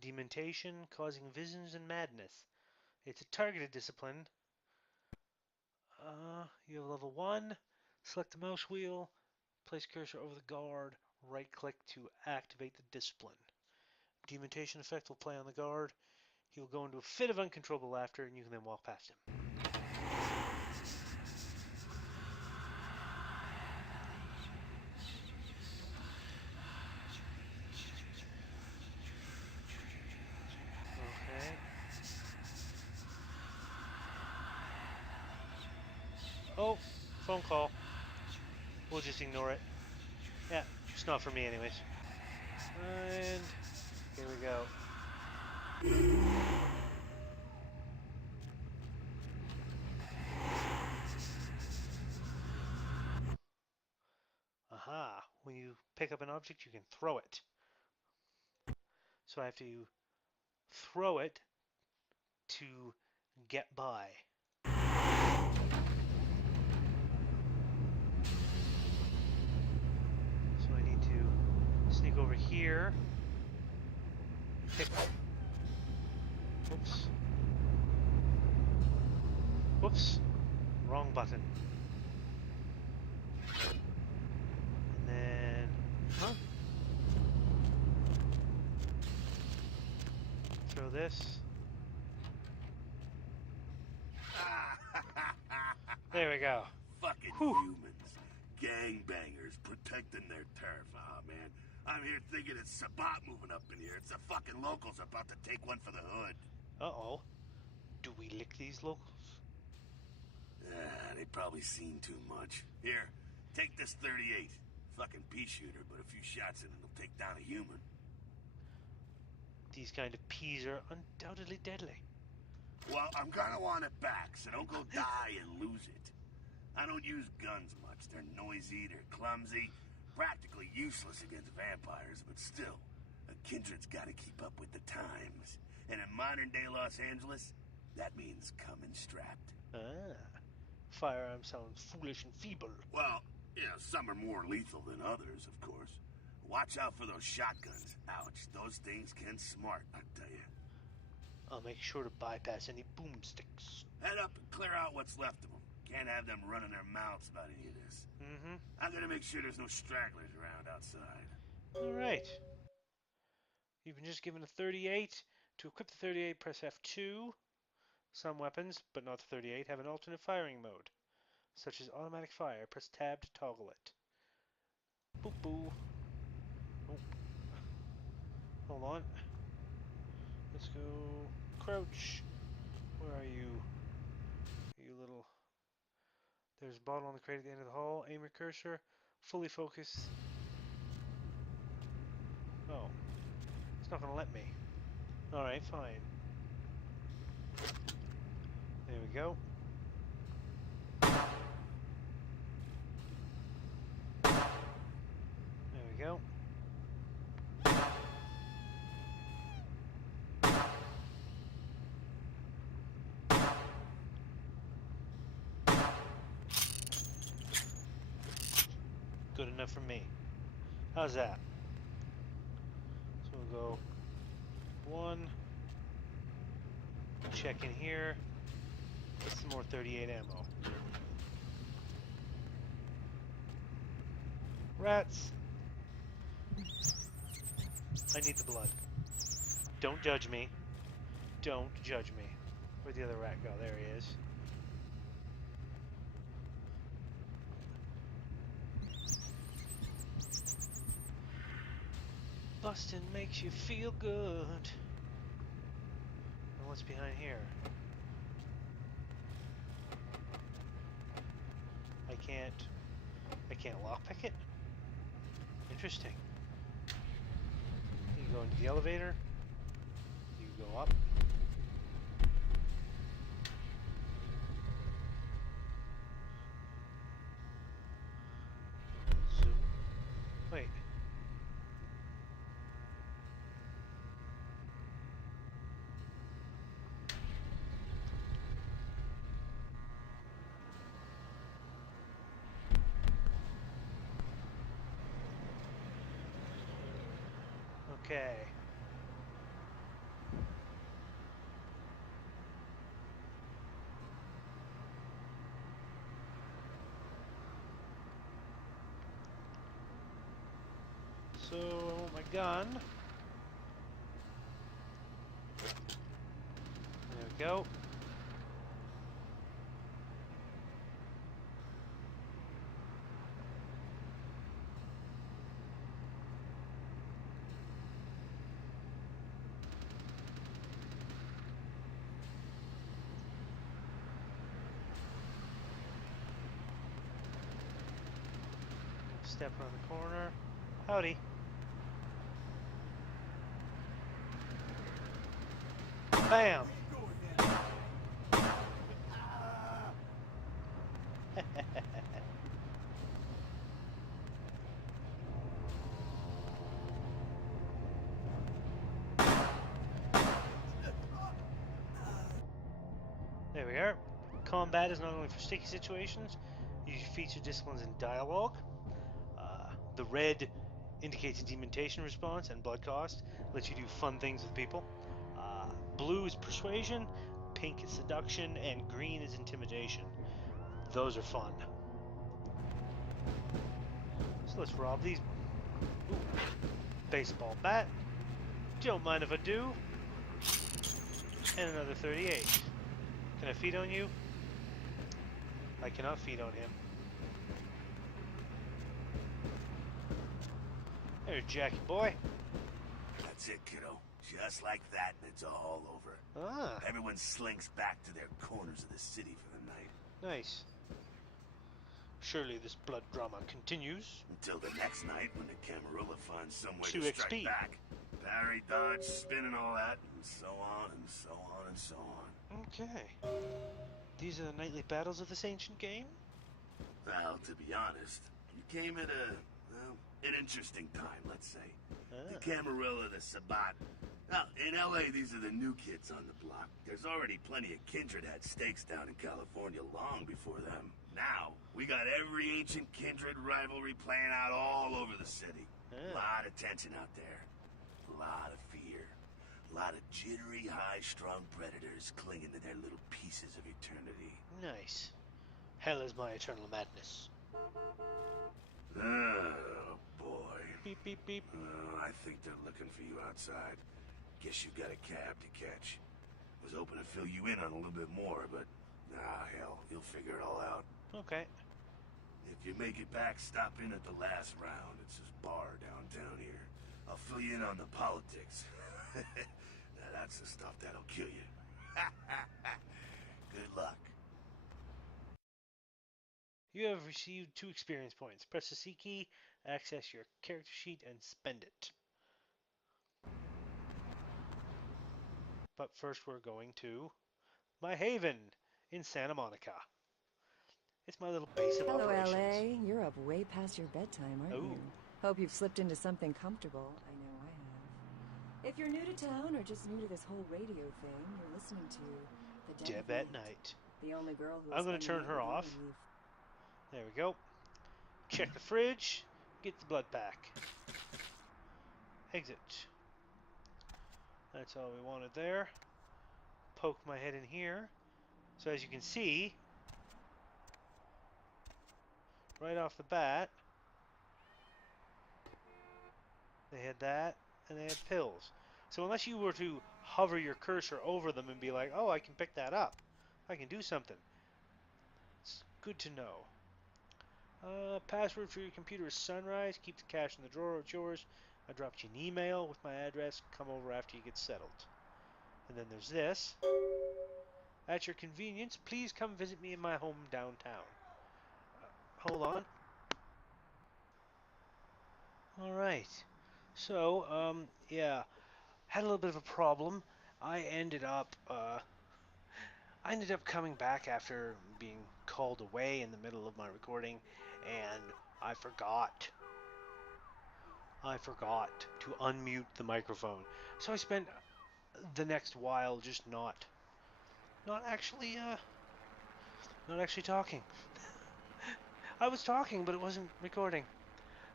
Dementation, causing visions and madness. It's a targeted discipline. You have level 1. Select the mouse wheel. Place cursor over the guard. Right click to activate the discipline. Dementation effect will play on the guard. He will go into a fit of uncontrollable laughter, and you can then walk past him. Okay. Oh, phone call. We'll just ignore it. Yeah, it's not for me anyways. And here we go. Aha, when you pick up an object, you can throw it. So I have to throw it to get by. So I need to sneak over here. Pick. Whoops. Whoops. Wrong button. And then... Huh? Throw this. There we go. Fucking Whew. humans. Gangbangers protecting their turf. Ah, man. I'm here thinking it's Sabat moving up in here. It's the fucking locals about to take one for the hood. Uh-oh. Do we lick these locals? They probably seen too much. Here, take this 38. Fucking pea shooter, but a few shots in it'll take down a human. These kind of peas are undoubtedly deadly. Well, I'm gonna want it back, so don't go die and lose it. I don't use guns much. They're noisy, they're clumsy, practically useless against vampires, but still, a kindred's gotta keep up with the times. And in modern-day Los Angeles, that means coming strapped. Ah. Firearms sound foolish and feeble. Well, yeah, some are more lethal than others, of course. Watch out for those shotguns. Ouch, those things can smart, I tell you. I'll make sure to bypass any boomsticks. Head up and clear out what's left of them. Can't have them running their mouths about any of this. Mm-hmm. I'm gonna make sure there's no stragglers around outside. All right. You've been just given a 38. To equip the 38, press F2. Some weapons, but not the 38, have an alternate firing mode. such as automatic fire. Press tab to toggle it. Boop boo. Nope. Hold on. Let's go. Crouch. Where are you? You little... There's a bottle on the crate at the end of the hall. Aim your cursor. Fully focus. Oh. It's not gonna let me. Alright, fine. There we go. There we go. Good enough for me. How's that? So we'll go 1. Check in here. Get some more 38 ammo. Rats! I need the blood. Don't judge me. Don't judge me. Where'd the other rat go? There he is. Bustin' makes you feel good. And what's behind here? I can't lockpick it? Interesting. You go into the elevator. You go up. Zoom. Wait. Okay. So I want my gun. There we go. Step around the corner. Howdy. Bam! There we are. Combat is not only for sticky situations. You feature disciplines in dialogue. The red indicates demontation response and blood cost. Lets you do fun things with people. Blue is persuasion. Pink is seduction. And green is intimidation. Those are fun. So let's rob these. Ooh. Baseball bat. Don't mind if I do. And another 38. Can I feed on you? I cannot feed on him. There's Jackie boy. That's it, kiddo. Just like that, and it's all over. Ah, Everyone slinks back to their corners of the city for the night. nice. Surely this blood drama continues. Until the next night when the Camarilla finds some way 2 to strike XP. back. Parry, dodge, spin and all that, and so on and so on and so on. Okay. These are the nightly battles of this ancient game? Well, to be honest, you came at an interesting time, let's say. The Camarilla, the Sabat. Now, in LA, these are the new kids on the block. There's already plenty of kindred had stakes down in California long before them. Now, we got every ancient kindred rivalry playing out all over the city. A lot of tension out there. A lot of fear. A lot of jittery, high-strung predators clinging to their little pieces of eternity. Nice. Hell is my eternal madness. Oh, boy. Beep, beep, beep. I think they're looking for you outside. Guess you got a cab to catch. Was hoping to fill you in on a little bit more, but hell, you'll figure it all out. Okay. If you make it back, stop in at the last round. It's this bar downtown here. I'll fill you in on the politics. Now that's the stuff that'll kill you. Good luck. You have received 2 experience points. Press the C key, access your character sheet, and spend it. But first we're going to my haven in Santa Monica. It's my little base of Hello, operations. LA. You're up way past your bedtime, aren't Ooh. you? Hope you've slipped into something comfortable. I know I have. If you're new to town or just new to this whole radio thing, you're listening to the Deb at Night. The only girl who I'm going to turn her off. There we go. Check the fridge. Get the blood pack. Exit. That's all we wanted there. Poke my head in here. So as you can see, right off the bat, they had that, and they had pills. So unless you were to hover your cursor over them and be like, oh, I can pick that up. I can do something. It's good to know. Password for your computer is Sunrise. Keep the cash in the drawer. It's yours. I dropped you an email with my address. Come over after you get settled. And then there's this. At your convenience, please come visit me in my home downtown. Hold on. Alright. So, yeah. Had a little bit of a problem. I ended up coming back after being called away in the middle of my recording, and I forgot to unmute the microphone. So I spent the next while just not actually talking. I was talking, but it wasn't recording.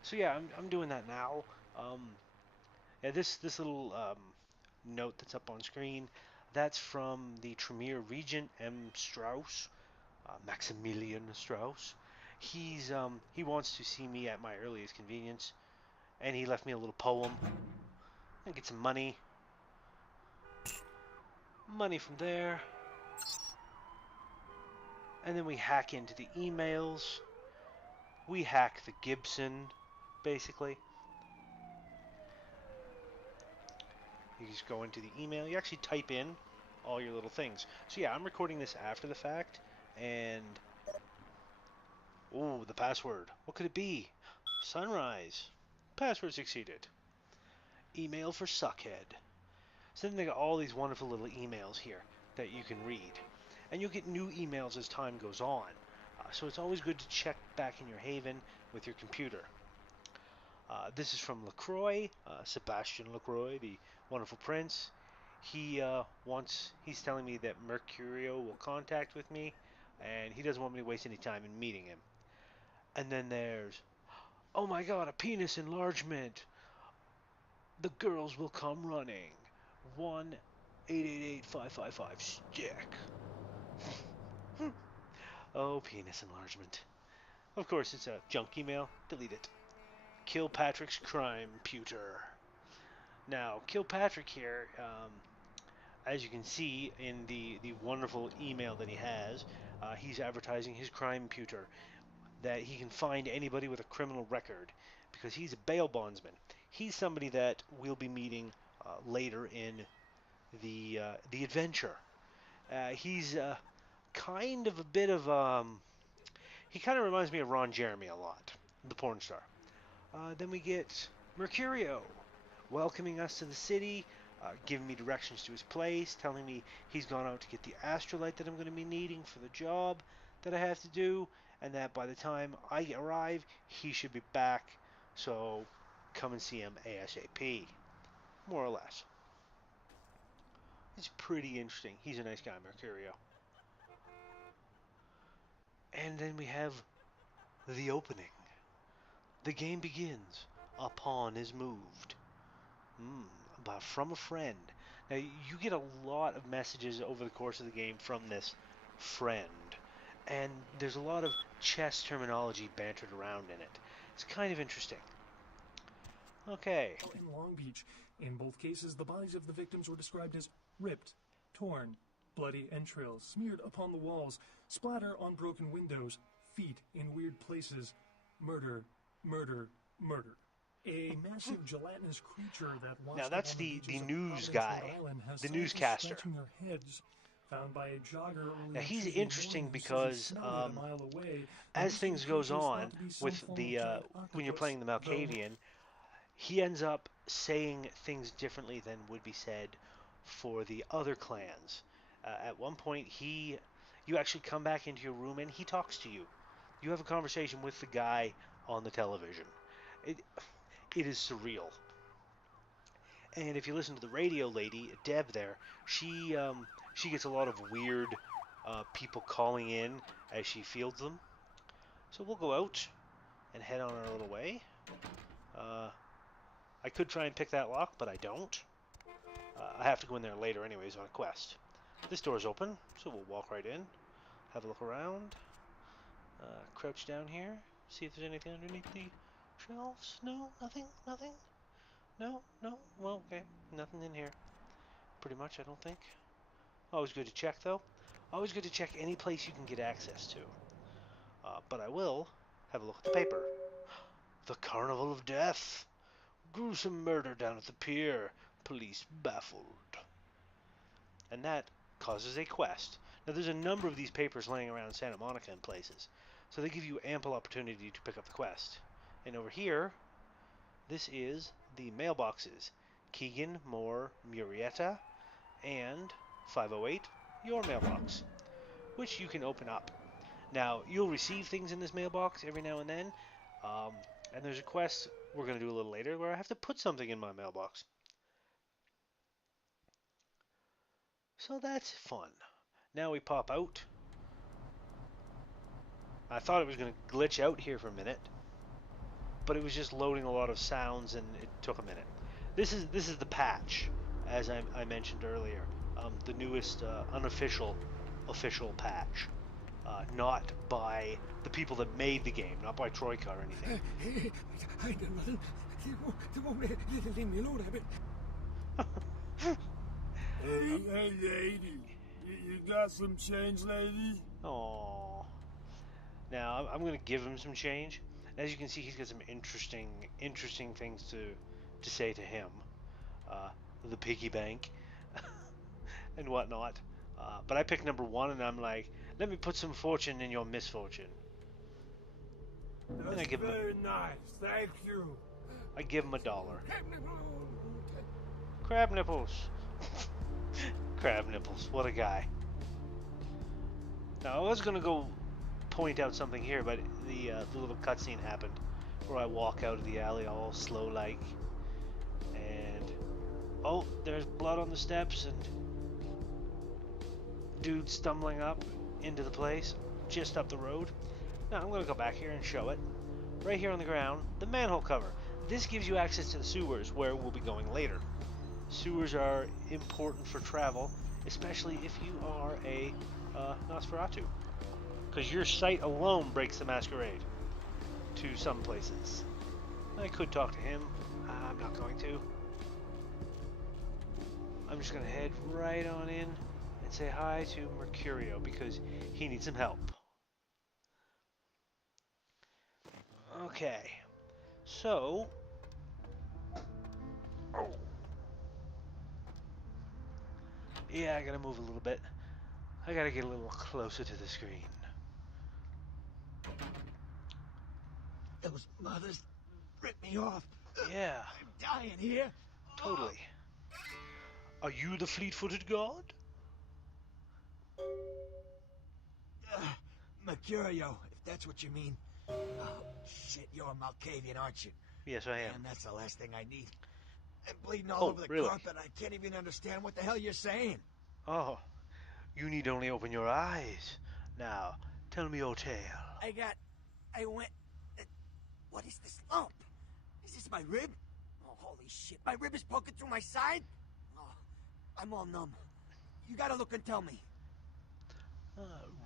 So yeah, I'm doing that now. Yeah, this little note that's up on screen, that's from the Tremere Regent M. Strauss, Maximilian Strauss. He wants to see me at my earliest convenience, and he left me a little poem. And get some money from there, and then we hack into the emails. We hack the Gibson, basically. You just go into the email. You actually type in all your little things. So yeah, I'm recording this after the fact, and ooh, the password. What could it be? Sunrise. Password succeeded. Email for Suckhead. So then they got all these wonderful little emails here that you can read, and you'll get new emails as time goes on. So it's always good to check back in your haven with your computer. This is from LaCroix, Sebastian LaCroix, the wonderful prince. He's telling me that Mercurio will contact with me, and he doesn't want me to waste any time in meeting him. And then there's, oh my god, a penis enlargement. The girls will come running. 1-888-555-STICK. Oh, penis enlargement. Of course, it's a junk email. Delete it. Kilpatrick's crime pewter. Now, Kilpatrick here, as you can see in the wonderful email that he has, he's advertising his crime pewter, that he can find anybody with a criminal record, because he's a bail bondsman. He's somebody that we'll be meeting later in the adventure. He's kind of a bit of he kind of reminds me of Ron Jeremy a lot, the porn star. Then we get Mercurio welcoming us to the city, giving me directions to his place, telling me he's gone out to get the astrolite that I'm going to be needing for the job that I have to do, and that by the time I arrive, he should be back, so come and see him ASAP. More or less. It's pretty interesting. He's a nice guy, Mercurio. And then we have the opening. The game begins. A pawn is moved. From a friend. Now, you get a lot of messages over the course of the game from this friend. And there's a lot of chess terminology bantered around in it. It's kind of interesting. Okay. In Long Beach, in both cases, the bodies of the victims were described as ripped, torn, bloody entrails smeared upon the walls, splatter on broken windows, feet in weird places. Murder, murder, murder. A massive gelatinous creature that washed Now up that's on the beaches of news Providence, guy, Rhode Island, has the scientists newscaster. scratching their heads. Found by a jogger earlier Now he's Tuesday interesting morning who says he because smelled it a mile away. The as mystery things goes creature is thought on to be some with form the of giant when you're octopus, playing the though Malkavian, he ends up saying things differently than would be said for the other clans. At one point, you actually come back into your room and he talks to you. You have a conversation with the guy on the television. It is surreal. And if you listen to the radio lady, Deb there, she gets a lot of weird people calling in as she fields them. So we'll go out and head on our little way. I could try and pick that lock, but I don't. I have to go in there later anyways on a quest. This door's open, so we'll walk right in, have a look around, crouch down here, see if there's anything underneath the shelves. No, nothing, nothing. No, no, well, okay, nothing in here. Pretty much, I don't think. Always good to check, though. Always good to check any place you can get access to. But I will have a look at the paper. The Carnival of Death. Gruesome murder down at the pier. Police baffled. And that causes a quest. Now, there's a number of these papers laying around Santa Monica in places, so they give you ample opportunity to pick up the quest. And over here, this is the mailboxes. Keegan, Moore, Murrieta, and 508, your mailbox, which you can open up. Now, you'll receive things in this mailbox every now and then, and there's a quest we're going to do a little later where I have to put something in my mailbox. So that's fun. Now we pop out. I thought it was going to glitch out here for a minute, but it was just loading a lot of sounds and it took a minute. This is the patch, as I mentioned earlier, the newest unofficial official patch, not by the people that made the game, not by Troika or anything. I done nothing. They won't leave me alone, Abbott. Hey, lady. You got some change, lady? Aww. Now, I'm going to give him some change. As you can see, he's got some interesting things to say to him. The piggy bank and whatnot. But I picked number 1, and I'm like, let me put some fortune in your misfortune. That's very nice. Thank you. I give him $1. Crab nipples. Crab nipples. What a guy. Now, I was going to go point out something here, but the little cutscene happened where I walk out of the alley all slow-like, and oh, there's blood on the steps, and dude stumbling up into the place just up the road. Now, I'm going to go back here and show it. Right here on the ground, the manhole cover. This gives you access to the sewers, where we'll be going later. Sewers are important for travel, especially if you are a Nosferatu, because your sight alone breaks the Masquerade to some places. I could talk to him. I'm not going to. I'm just going to head right on in and say hi to Mercurio because he needs some help. Okay, so yeah, I gotta move a little bit. I gotta get a little closer to the screen. Those mothers ripped me off. Yeah, I'm dying here. totally. Are you the fleet-footed god? Mercurio, if that's what you mean. Oh, shit, you're a Malkavian, aren't you? Yes, I am. And that's the last thing I need. I'm bleeding all over the really? carpet. I can't even understand what the hell you're saying. Oh, you need only open your eyes. Now, tell me your tale. I went... what is this lump? Is this my rib? Oh, holy shit, my rib is poking through my side? Oh, I'm all numb. You gotta look and tell me.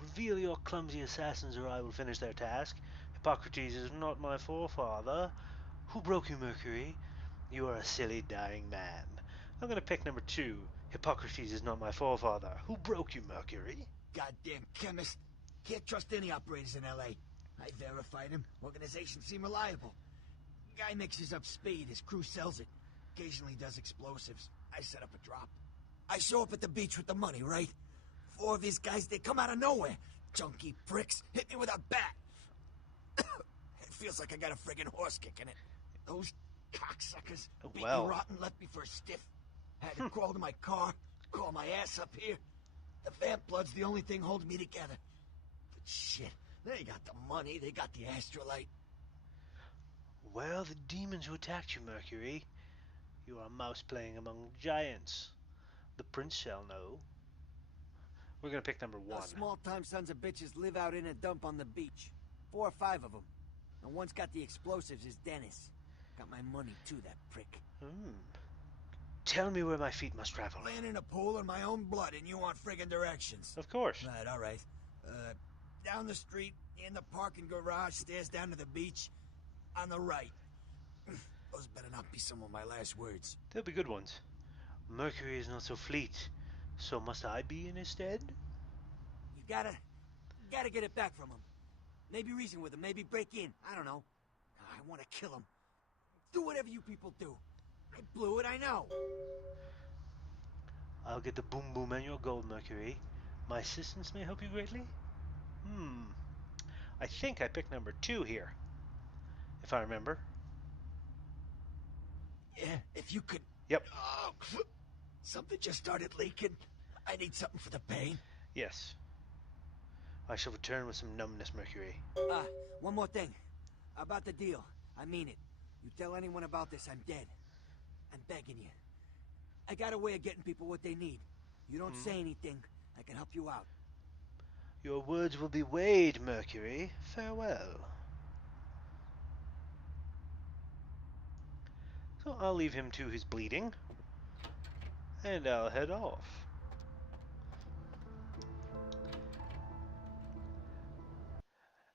Reveal your clumsy assassins or I will finish their task. Hippocrates is not my forefather. Who broke you, Mercury? You are a silly, dying man. I'm going to pick number 2. Hippocrates is not my forefather. Who broke you, Mercury? Goddamn chemist. Can't trust any operators in L.A. I verified him. Organization seem reliable. Guy mixes up speed, his crew sells it. Occasionally does explosives. I set up a drop. I show up at the beach with the money, right? 4 of these guys, they come out of nowhere. Junky pricks hit me with a bat. It feels like I got a friggin' horse kick in it. Those cocksuckers beat me rotten, left me for a stiff. Had to crawl to my car, crawl my ass up here. The vamp blood's the only thing holding me together. But shit, they got the money, they got the astrolite. Well, the demons who attacked you, Mercury. You are a mouse playing among giants. The prince shall know. We're gonna pick number 1. Those small-time sons of bitches live out in a dump on the beach. 4 or 5 of them. And one's got the explosives is Dennis. Got my money too, that prick. Tell me where my feet must travel. Laying in a pool in my own blood and you want friggin' directions. Of course. Right, all right. Down the street, in the parking garage, stairs down to the beach. On the right. Those better not be some of my last words. They'll be good ones. Mercury is not so fleet, so must I be in his stead? You gotta get it back from him. Maybe reason with him, maybe break in. I don't know. I want to kill him. Do whatever you people do. I blew it, I know. I'll get the boom boom and your gold, Mercury. My assistance may help you greatly? I think I picked number 2 here. If I remember. Yeah, if you could... Yep. Oh, something just started leaking. I need something for the pain. Yes. I shall return with some numbness, Mercury. One more thing. About the deal. I mean it. You tell anyone about this, I'm dead. I'm begging you. I got a way of getting people what they need. You don't say anything, I can help you out. Your words will be weighed, Mercury. Farewell. So I'll leave him to his bleeding, and I'll head off.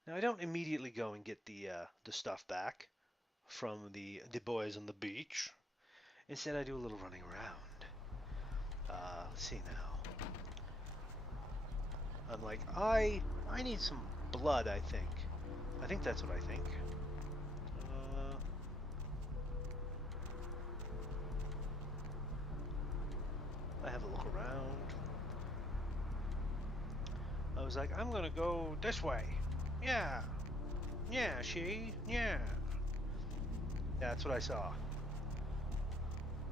Now I don't immediately go and get the stuff back from the boys on the beach. Instead, I do a little running around. Let's see now. I'm like, I need some blood. I think that's what I think. I have a look around. I was like, I'm gonna go this way. Yeah. Yeah, yeah. That's what I saw.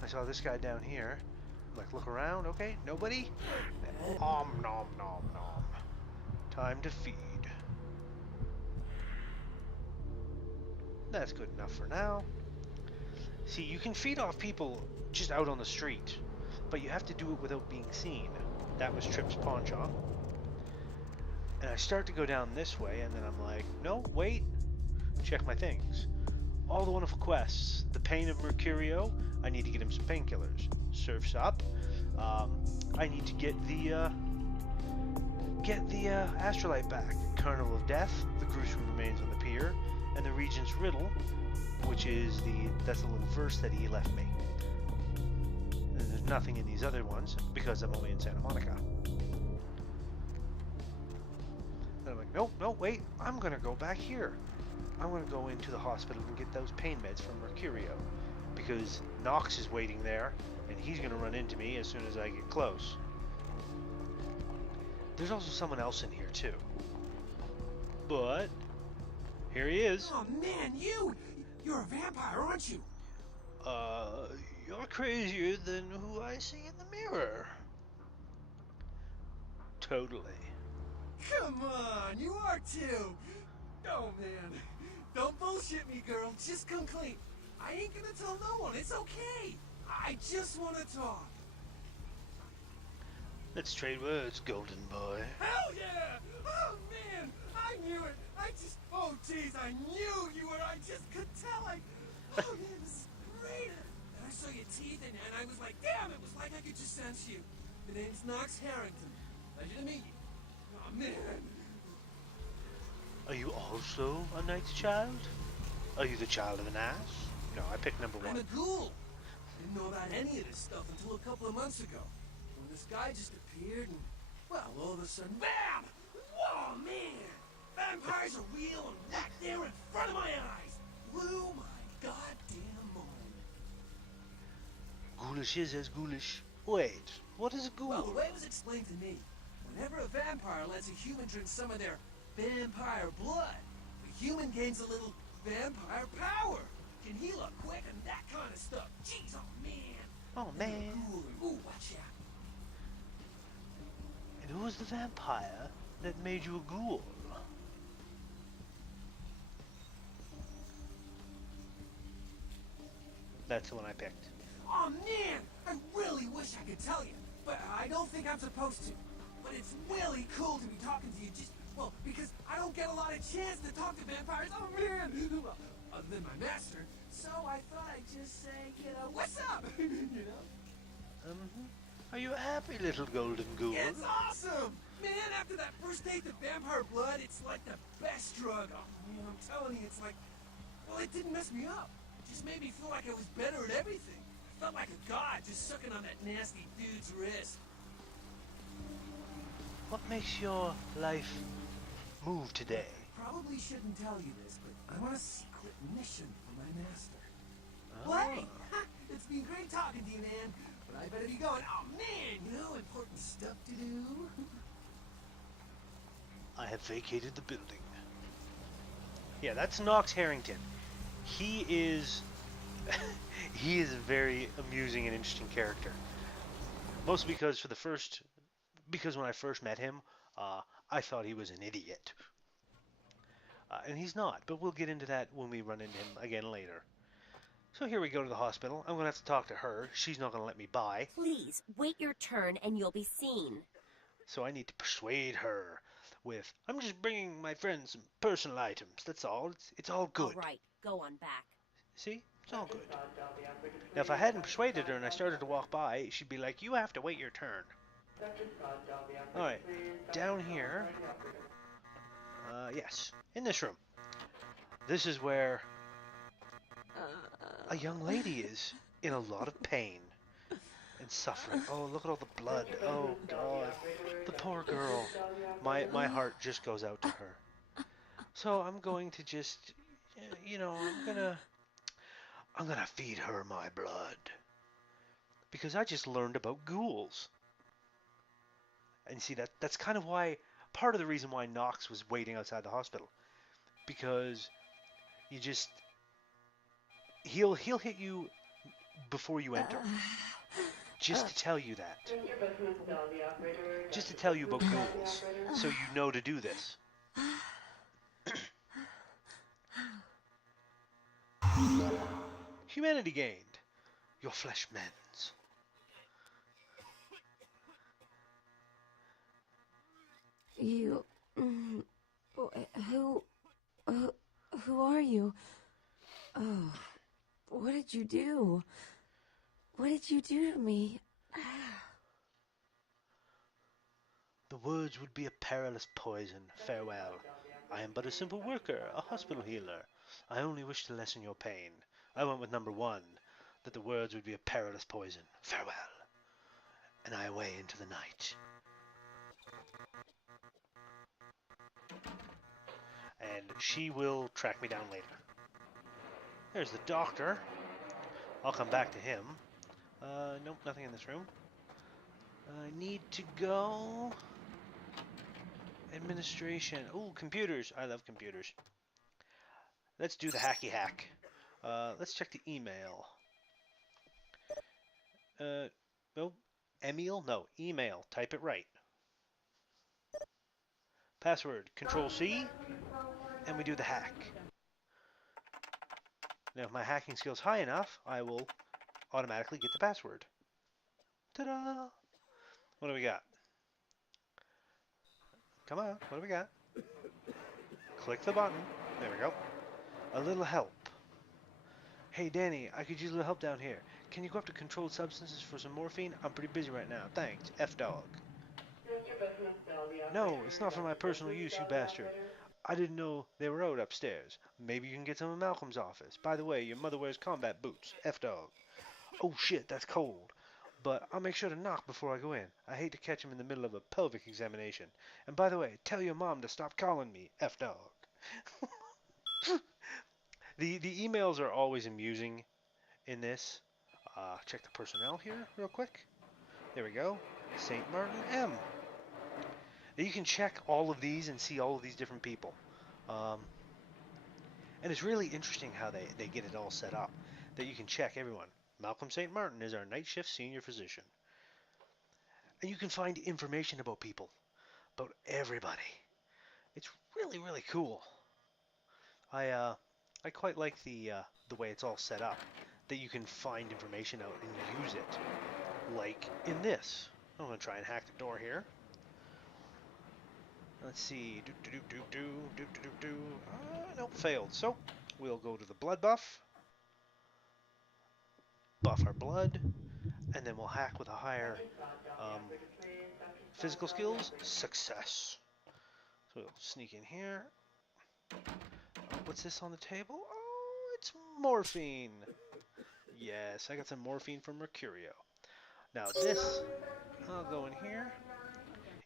I saw this guy down here. I'm like, look around, okay, nobody? Nom nom nom nom. Time to feed. That's good enough for now. See, you can feed off people just out on the street, but you have to do it without being seen. That was Tripp's pawn shop. And I start to go down this way, and then I'm like, no, wait. Check my things. All the wonderful quests. The Pain of Mercurio. I need to get him some painkillers. Surf's up. I need to get the astrolite back. Carnival of Death. The gruesome remains on the pier. And the Regent's Riddle, which is that's the little verse that he left me. And there's nothing in these other ones because I'm only in Santa Monica. And I'm like, no, wait, I'm gonna go back here. I'm gonna go into the hospital and get those pain meds from Mercurio, because Nox is waiting there, and he's gonna run into me as soon as I get close. There's also someone else in here too, but here he is. Oh man, you're a vampire, aren't you? You're crazier than who I see in the mirror. Totally. Come on, you are too. Oh man, don't bullshit me, girl. Just come clean. I ain't gonna tell no one. It's okay. I just want to talk. Let's trade words, golden boy. Hell yeah! Oh man, I knew it. Oh jeez, I knew you were. I just could tell. Oh man, this is great. And I saw your teeth, and I was like, damn, it was like I could just sense you. The name's Knox Harrington. Pleasure to meet you. Oh man. Are you also a knight's child? Are you the child of an ass? No, I picked number 1. I'm a ghoul. Didn't know about any of this stuff until a couple of months ago. When this guy just appeared and, well, all of a sudden, BAM! Whoa, man! Vampires are real and front of my eyes. Blew my goddamn mind. Ghoulish is as ghoulish. Wait, what is a ghoul? Well, the way it was explained to me, whenever a vampire lets a human drink some of their vampire blood, the human gains a little vampire power. Can heal up quick and that kind of stuff. Jeez, oh man. Oh man. Ooh, watch out. And who was the vampire that made you a ghoul? That's the one I picked. Oh man, I really wish I could tell you, but I don't think I'm supposed to. But it's really cool to be talking to you just, well, because I don't get a lot of chance to talk to vampires. Oh man, well, other than my master. So I thought I'd just say, what's up? Are you a happy little golden ghoul? It's awesome! Man, after that first date to vampire blood, it's like the best drug. Oh man, I'm telling you, it's like, well, it didn't mess me up. It just made me feel like I was better at everything. I felt like a god just sucking on that nasty dude's wrist. What makes your life move today? Probably shouldn't tell you this, but I want a secret mission for my master. Oh. Well, hey, it's been great talking to you, man. But I better be going. Oh, man, important stuff to do. I have vacated the building. Yeah, that's Knox Harrington. He is... he is a very amusing and interesting character. Mostly because when I first met him, I thought he was an idiot. And he's not, but we'll get into that when we run into him again later. So here we go to the hospital. I'm going to have to talk to her. She's not going to let me by. Please, wait your turn and you'll be seen. So I need to persuade her with, I'm just bringing my friends some personal items. That's all. It's all good. All right, go on back. See? It's all good. Now, if I hadn't persuaded her and I started to walk by, she'd be like, you have to wait your turn. Alright, down here. Yes, in this room. This is where a young lady is in a lot of pain and suffering. Oh, look at all the blood. Oh, God. The poor girl. My heart just goes out to her. So I'm going to just, I'm gonna feed her my blood. Because I just learned about ghouls. And see, that's kind of why, part of the reason why Knox was waiting outside the hospital. Because you just, he'll hit you before you enter. Just to tell you that. Just to tell you about ghouls. So you know to do this. Humanity gained. Your flesh mends. You... Who are you? Oh, what did you do? What did you do to me? The words would be a perilous poison. Farewell. I am but a simple worker, a hospital healer. I only wish to lessen your pain. I went with number one, that the words would be a perilous poison. Farewell. And I away into the night. And she will track me down later. There's the doctor. I'll come back to him. Nope, nothing in this room. I need to go... Administration. Oh, computers. I love computers. Let's do the hacky hack. Let's check the email. No, Emil? No, email. Type it right. Password. Control C. And we do the hack. Now, if my hacking skill's high enough, I will automatically get the password. Ta-da! What do we got? Come on, what do we got? Click the button. There we go. A little help. Hey Danny, I could use a little help down here. Can you go up to controlled substances for some morphine? I'm pretty busy right now. Thanks. F-Dog. No, it's not for my personal use, you bastard. I didn't know they were out upstairs. Maybe you can get some in Malcolm's office. By the way, your mother wears combat boots. F-Dog. Oh shit, that's cold. But I'll make sure to knock before I go in. I hate to catch him in the middle of a pelvic examination. And by the way, tell your mom to stop calling me F-Dog. The emails are always amusing in this. Check the personnel here real quick. There we go. St. Martin M. Now you can check all of these and see all of these different people. And it's really interesting how they get it all set up, that you can check everyone. Malcolm St. Martin is our night shift senior physician. And you can find information about people, about everybody. It's really, really cool. I quite like the way it's all set up, that you can find information out and use it. Like in this. I'm going to try and hack the door here. Let's see. Nope, failed. So, we'll go to the blood buff. Buff our blood. And then we'll hack with a higher physical skills. Success. So we'll sneak in here. What's this on the table? Oh, it's morphine. Yes, I got some morphine from Mercurio. Now this, I'll go in here.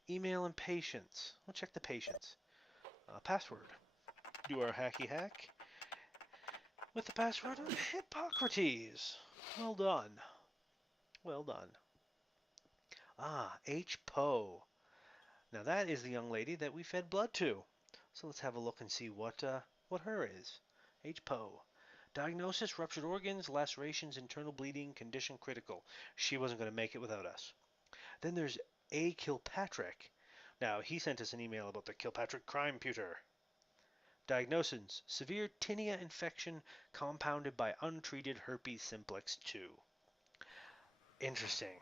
Email and patients. We'll check the patients. Password. Do our hacky hack. With the password of Hippocrates. Well done. Well done. H. Poe. Now that is the young lady that we fed blood to. So let's have a look and see what her is. H. Poe. Diagnosis, ruptured organs, lacerations, internal bleeding, condition critical. She wasn't going to make it without us. Then there's A. Kilpatrick. Now, he sent us an email about the Kilpatrick crime pewter. Diagnosis, severe tinea infection compounded by untreated herpes simplex 2. Interesting.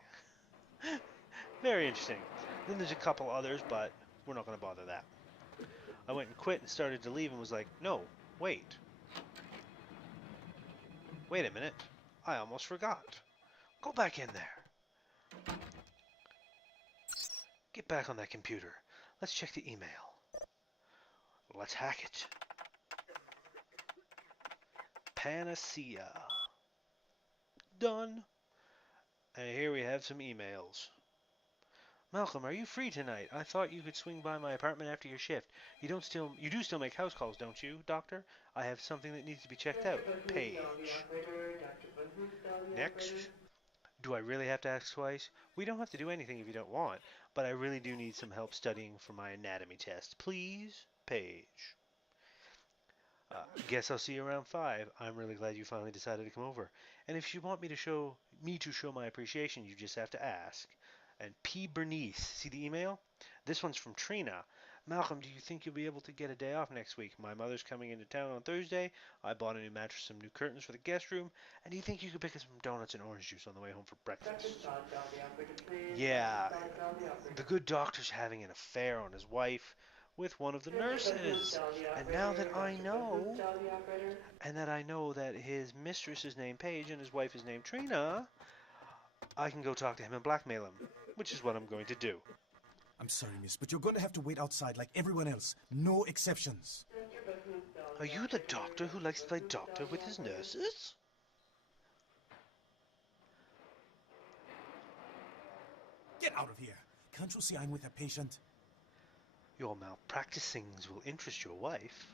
Very interesting. Then there's a couple others, but we're not going to bother that. I went and quit and started to leave and was like, no, wait. Wait a minute. I almost forgot. Go back in there. Get back on that computer. Let's check the email. Let's hack it. Panacea. Done. And here we have some emails. Malcolm, are you free tonight? I thought you could swing by my apartment after your shift. You do still make house calls, don't you, Doctor? I have something that needs to be checked out. Page. Next. Do I really have to ask twice? We don't have to do anything if you don't want, but I really do need some help studying for my anatomy test. Please, Paige. Guess I'll see you around 5. I'm really glad you finally decided to come over. And if you want me to show my appreciation, you just have to ask. And P. Bernice. See the email? This one's from Trina. Malcolm, do you think you'll be able to get a day off next week? My mother's coming into town on Thursday. I bought a new mattress, some new curtains for the guest room. And do you think you could pick us some donuts and orange juice on the way home for breakfast? Yeah, the good doctor's having an affair on his wife with one of the nurses. And now that I know, that his mistress is named Paige and his wife is named Trina, I can go talk to him and blackmail him, which is what I'm going to do. I'm sorry, miss, but you're going to have to wait outside like everyone else. No exceptions. Are you the doctor who likes to play doctor with his nurses? Get out of here. Can't you see I'm with a patient? Your malpracticings will interest your wife.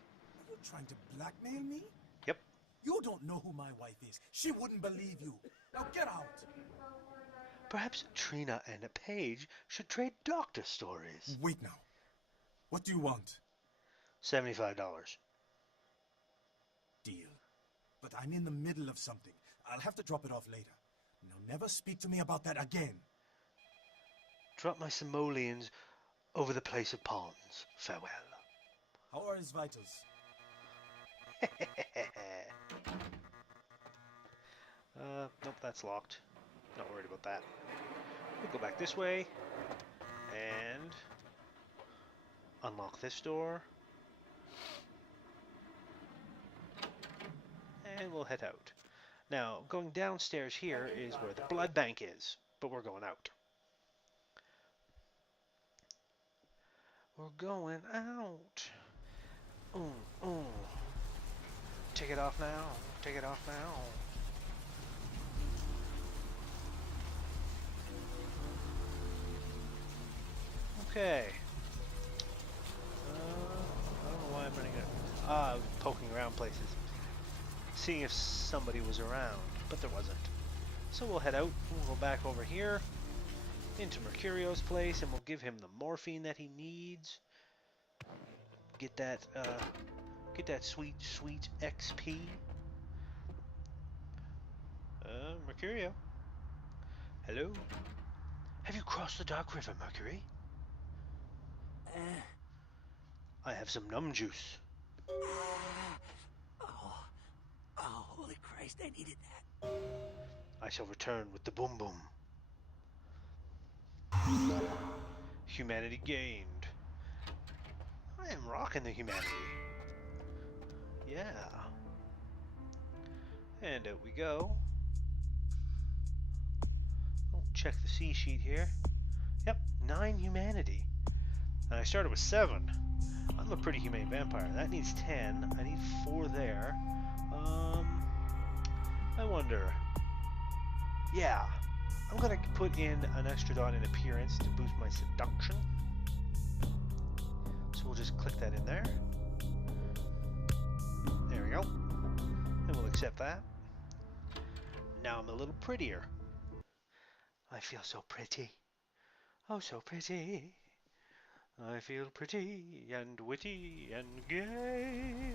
Are you trying to blackmail me? Yep. You don't know who my wife is. She wouldn't believe you. Now get out. Perhaps Trina and Paige should trade doctor stories. Wait now. What do you want? $75. Deal. But I'm in the middle of something. I'll have to drop it off later. Now never speak to me about that again. Drop my simoleons over the place of pawns. Farewell. How are his vitals? Nope, that's locked. Not worried about that. We'll go back this way and unlock this door. And we'll head out. Now, going downstairs here is where the blood bank is, but we're going out. We're going out. Take it off now. Take it off now. Okay. I don't know why I'm running out. Poking around places. seeing if somebody was around, but there wasn't. So we'll head out, and we'll go back over here into Mercurio's place, and we'll give him the morphine that he needs. Get that sweet, sweet XP. Mercurio. Hello? Have you crossed the Dark River, Mercury? I have some numb juice. Oh, holy Christ, I needed that. I shall return with the boom boom. Humanity gained. I am rocking the humanity. Yeah. And out we go. Oh, check the C sheet here. Yep, 9 humanity. And I started with 7. I'm a pretty humane vampire. That needs 10. I need 4 there. I wonder. Yeah. I'm gonna put in an extra dot in appearance to boost my seduction. So we'll just click that in there. There we go. And we'll accept that. Now I'm a little prettier. I feel so pretty. Oh, so pretty. I feel pretty and witty and gay.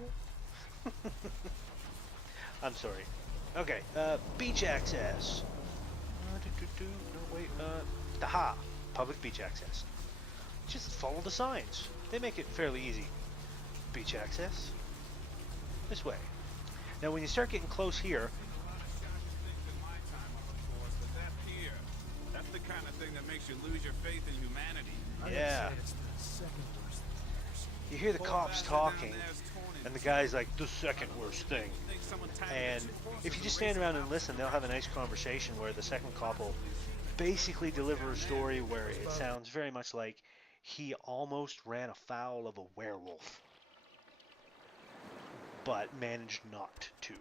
I'm sorry. Okay, beach access. No, wait, aha, public beach access. Just follow the signs. They make it fairly easy. Beach access. This way. Now when you start getting close here, that's the kind of thing that makes you lose your faith in humanity. yeah. You hear the cops talking, and the guy's like, the second worst thing. And if you just stand around and listen, they'll have a nice conversation where the second cop will basically deliver a story where it sounds very much like he almost ran afoul of a werewolf, but managed not to.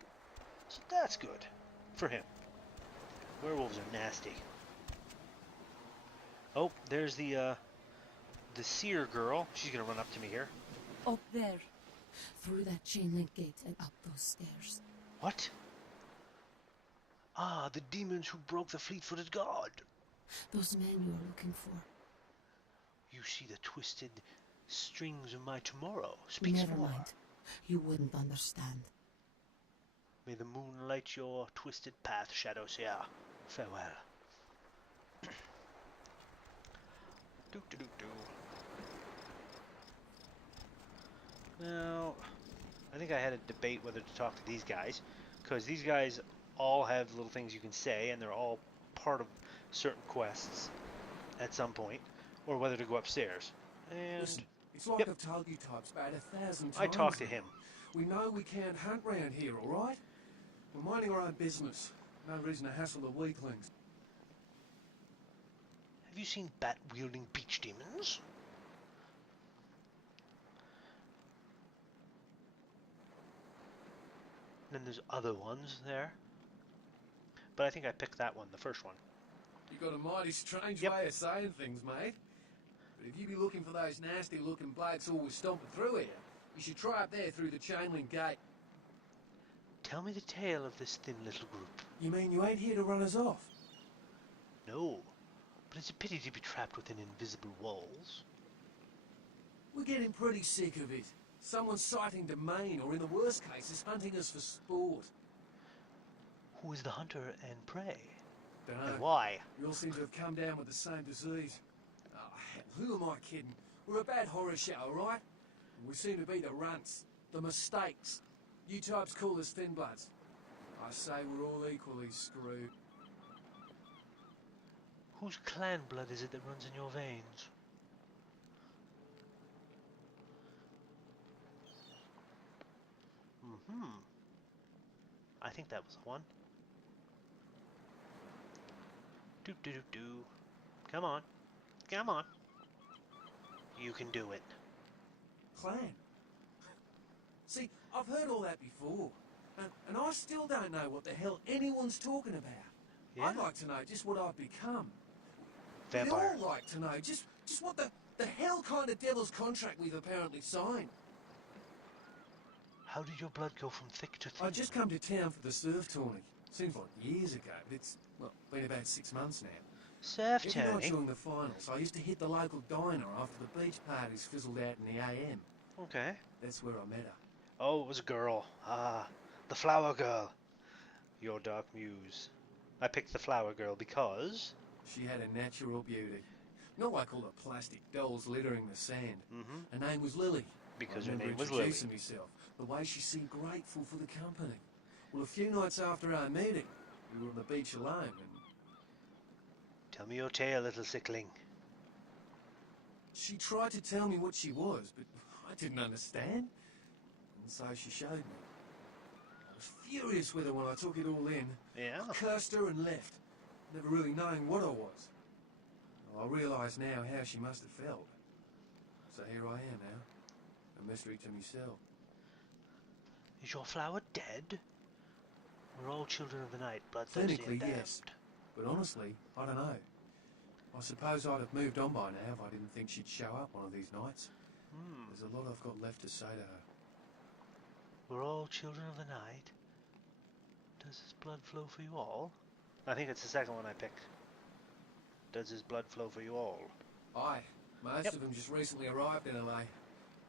So that's good for him. Werewolves are nasty. Oh, there's the seer girl. She's gonna run up to me here. Up there. Through that chain link gate and up those stairs. What? Ah, the demons who broke the fleet-footed god. Those men you are looking for. You see the twisted strings of my tomorrow. Speaks Never more. mind. You wouldn't understand. May the moon light your twisted path, Shadow Seer. Farewell. Do. Now, I think I had a debate whether to talk to these guys, because these guys all have little things you can say, and they're all part of certain quests at some point, or whether to go upstairs. And listen, it's like I've told you types about 1,000 times. I talked to him. We know we can't hunt round here, all right? We're minding our own business. No reason to hassle the weaklings. Have you seen bat-wielding beach demons? And then there's other ones there. But I think I picked that one, the first one. You got a mighty strange way of saying things, mate. But if you be looking for those nasty-looking blokes always stomping through here, you should try up there through the chain link gate. Tell me the tale of this thin little group. You mean you ain't here to run us off? No, but it's a pity to be trapped within invisible walls. We're getting pretty sick of it. Someone's sighting domain, or in the worst cases, hunting us for sport. Who is the hunter and prey? Dunno. And why? We all seem to have come down with the same disease. Oh, hell, who am I kidding? We're a bad horror show, alright? We seem to be the runts, the mistakes. You types call us thin bloods. I say we're all equally screwed. Whose clan blood is it that runs in your veins? I think that was the one. Do. Come on. Come on. You can do it. Clan? See, I've heard all that before. And I still don't know what the hell anyone's talking about. Yeah? I'd like to know just what I've become. Vampire. We'd all like to know just what the hell kind of devil's contract we've apparently signed. How did your blood go from thick to thin? I just come to town for the surf tourney. Seems like years ago, but it's, well, been about 6 months now. Surf Every night tourney? during the finals, I used to hit the local diner after the beach parties fizzled out in the AM. Okay. That's where I met her. Oh, it was a girl. Ah, the flower girl. Your dark muse. I picked the flower girl because... She had a natural beauty. Not like all the plastic dolls littering the sand. Mm-hmm. Her name was Lily. Because I her remember name was Lily. introducing myself, the way she seemed grateful for the company. Well, a few nights after our meeting, we were on the beach alone and... Tell me your tale, little sickling. She tried to tell me what she was, but I didn't understand. And so she showed me. I was furious with her when I took it all in. Yeah? I cursed her and left, never really knowing what I was. Well, I realise now how she must have felt. So here I am now, a mystery to myself. Is your flower dead? We're all children of the night, bloodthirsty and Technically, damned. yes. But honestly, I don't know. I suppose I'd have moved on by now if I didn't think she'd show up one of these nights. There's a lot I've got left to say to her. We're all children of the night. Does his blood flow for you all? I think it's the second one I picked. Does his blood flow for you all? Aye. Most of them just recently arrived in LA.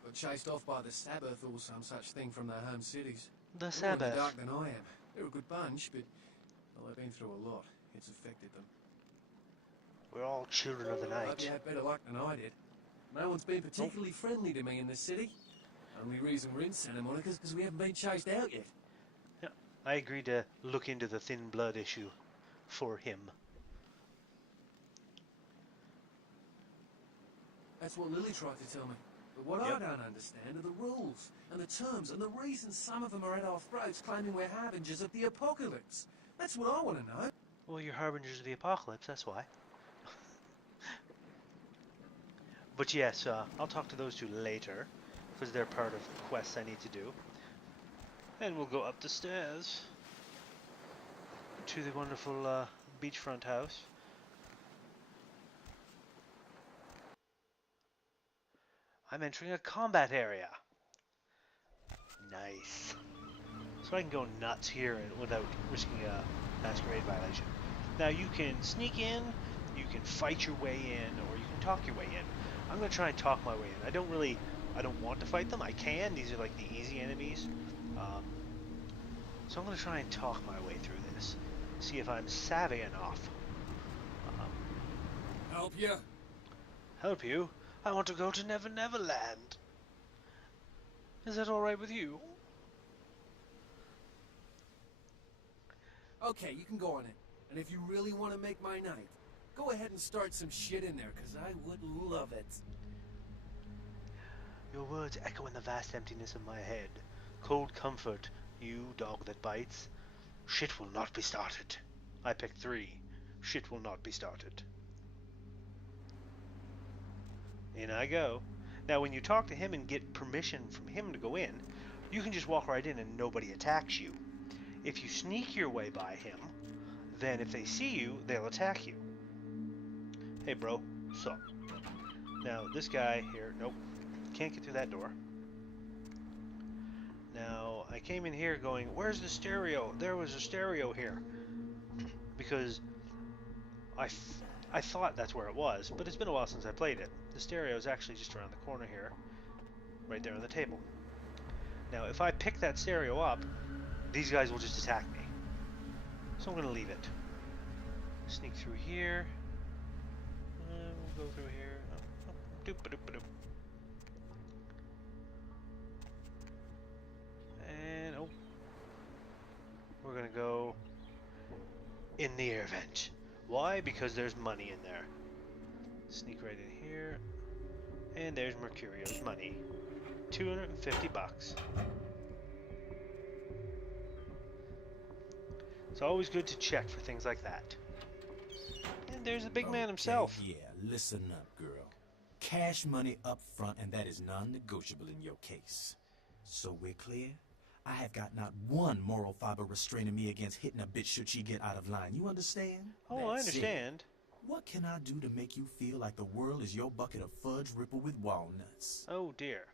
Got chased off by the Sabbath or some such thing from their home cities. The More in Sabbath. the dark than I am. They're a good bunch, but well, they've been through a lot. It's affected them. We're all children of the I hope night. you had better luck than I did. No one's been particularly friendly to me in this city. Only reason we're in Santa Monica is because we haven't been chased out yet. Yeah, I agreed to look into the thin blood issue for him. That's what Lily tried to tell me. But what I don't understand are the rules and the terms and the reasons some of them are at our throats claiming we're harbingers of the apocalypse. That's what I want to know. Well, you're harbingers of the apocalypse, that's why. But yes, I'll talk to those two later, because they're part of quests I need to do. And we'll go up the stairs to the wonderful beachfront house. I'm entering a combat area. Nice. So I can go nuts here without risking a Masquerade violation. Now you can sneak in, you can fight your way in, or you can talk your way in. I'm going to try and talk my way in. I don't want to fight them. I can. These are like the easy enemies. So I'm going to try and talk my way through this. See if I'm savvy enough. Help you? Help you? I want to go to Never Never Land. Is that alright with you? Okay, you can go on it. And if you really want to make my night, go ahead and start some shit in there, because I would love it. Your words echo in the vast emptiness of my head. Cold comfort, you dog that bites. Shit will not be started. I picked 3. Shit will not be started. In I go. Now when you talk to him and get permission from him to go in, you can just walk right in and nobody attacks you. If you sneak your way by him, then if they see you, they'll attack you. Hey bro, so. Now this guy here, nope, can't get through that door. Now I came in here going, where's the stereo? There was a stereo here. Because I thought that's where it was, but it's been a while since I played it. The stereo is actually just around the corner here, right there on the table. Now if I pick that stereo up, these guys will just attack me. So I'm going to leave it. Sneak through here. We'll go through here. Doop-a-doop-a-doop. And, oh. We're going to go in the air vent. Why? Because there's money in there. Sneak right in here. And there's Mercurio's money. 250 bucks. It's always good to check for things like that. And there's the big man himself. Yeah, listen up, girl. Cash money up front, and that is non-negotiable in your case. So we're clear? I have got not one moral fiber restraining me against hitting a bitch should she get out of line. You understand? Oh, I That's it. understand. What can I do to make you feel like the world is your bucket of fudge rippled with walnuts? Oh dear.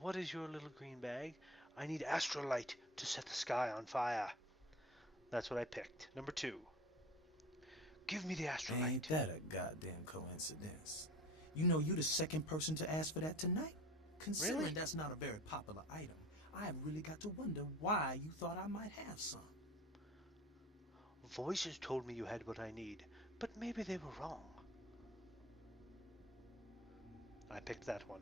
What is your little green bag? I need astrolight to set the sky on fire. That's what I picked. Number 2. Give me the astrolight. Ain't that a goddamn coincidence? You know you're the second person to ask for that tonight? Considering Really? that's not a very popular item, I have really got to wonder why you thought I might have some. Voices told me you had what I need, but maybe they were wrong. I picked that one.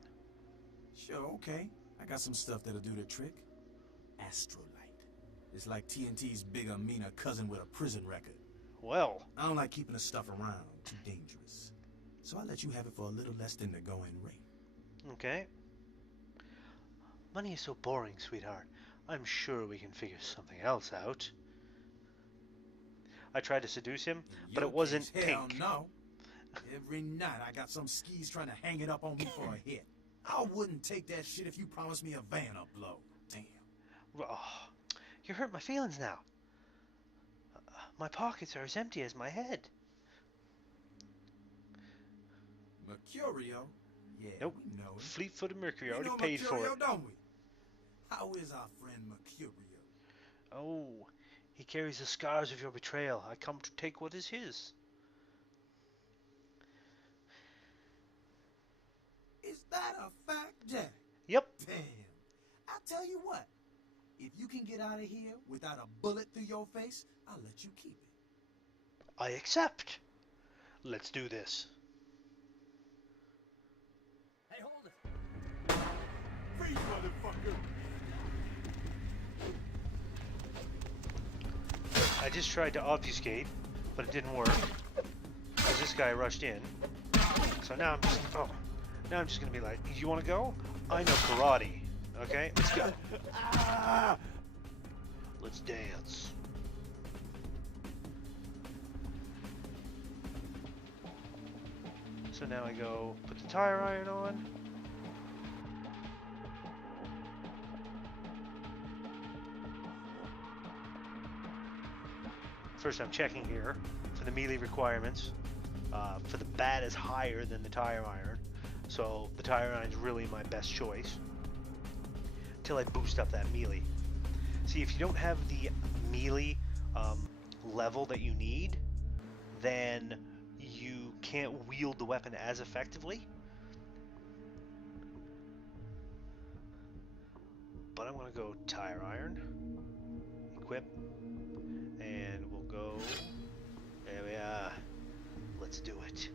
Sure, okay. I got some stuff that'll do the trick. Astrolight. It's like TNT's bigger, meaner cousin with a prison record. Well, I don't like keeping the stuff around. Too dangerous. So I'll let you have it for a little less than the going rate. okay. Money is so boring, sweetheart. I'm sure we can figure something else out. I tried to seduce him, but it wasn't Hell pink. no. Every night I got some skis trying to hang it up on me for a hit. I wouldn't take that shit if you promised me a van up blow. Damn. Oh, you hurt my feelings now. My pockets are as empty as my head. Mercurio? Yeah, Nope. we know it. Fleet-footed Mercury We already know paid for Mercurio, it. don't we? How is our friend Mercurio? Oh, he carries the scars of your betrayal. I come to take what is his. Is that a fact, Jack? Yep. Damn. I'll tell you what. If you can get out of here without a bullet through your face, I'll let you keep it. I accept. Let's do this. Hey, hold it. Freeze, motherfucker! I just tried to obfuscate, but it didn't work. Because this guy rushed in. So now I'm just gonna be like, you wanna go? I know karate. Okay, let's go. Let's dance. So now I go put the tire iron on. First I'm checking here for the melee requirements. For the bat is higher than the tire iron. So the tire iron is really my best choice. Till I boost up that melee. See, if you don't have the melee level that you need, then you can't wield the weapon as effectively. But I'm gonna go tire iron, equip, and we'll go. There we are. Let's do it.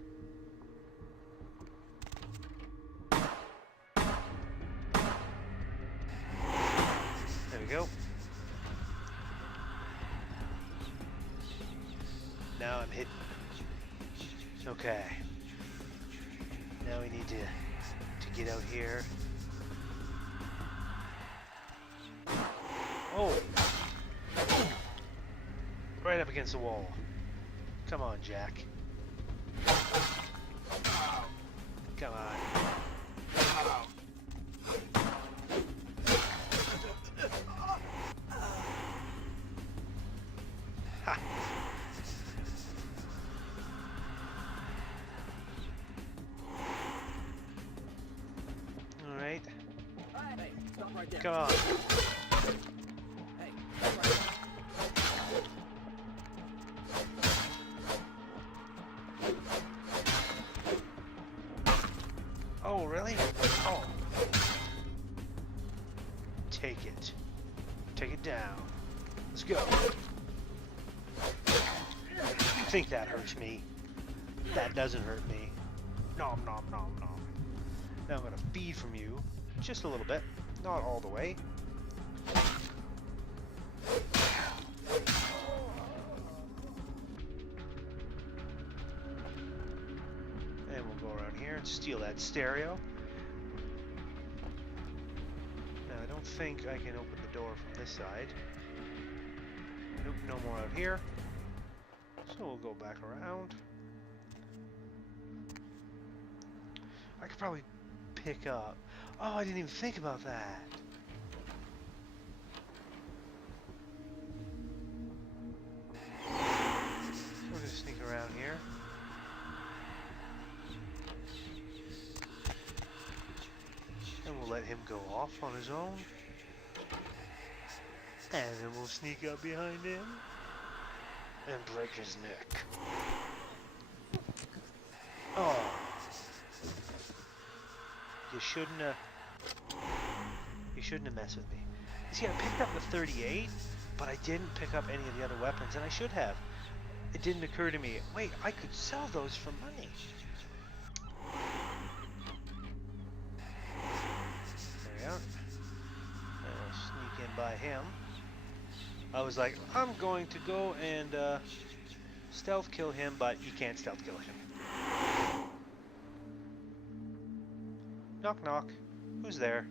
There we go. Now I'm hitting. Okay. Now we need to get out here. Oh! Right up against the wall. Come on, Jack. Come on. Ha. All right. Hey, stop right there. Come on. Hey, stop right there. Oh, really? Oh. Take it. Take it down. Let's go. You think that hurts me? That doesn't hurt me. Nom nom nom nom. Now I'm gonna feed from you. Just a little bit. Not all the way. And we'll go around here and steal that stereo. Now I don't think I can open the door from this side. Nope, no more out here. So we'll go back around. I could probably pick up. Oh, I didn't even think about that. We're gonna sneak around here. And we'll let him go off on his own. And then we'll sneak up behind him and break his neck. Oh. You shouldn't have messed with me. You see, I picked up the 38, but I didn't pick up any of the other weapons, and I should have. It didn't occur to me, wait, I could sell those for money. There we are. And we'll sneak in by him. I was like, I'm going to go and stealth kill him, but you can't stealth kill him. Knock knock. Who's there?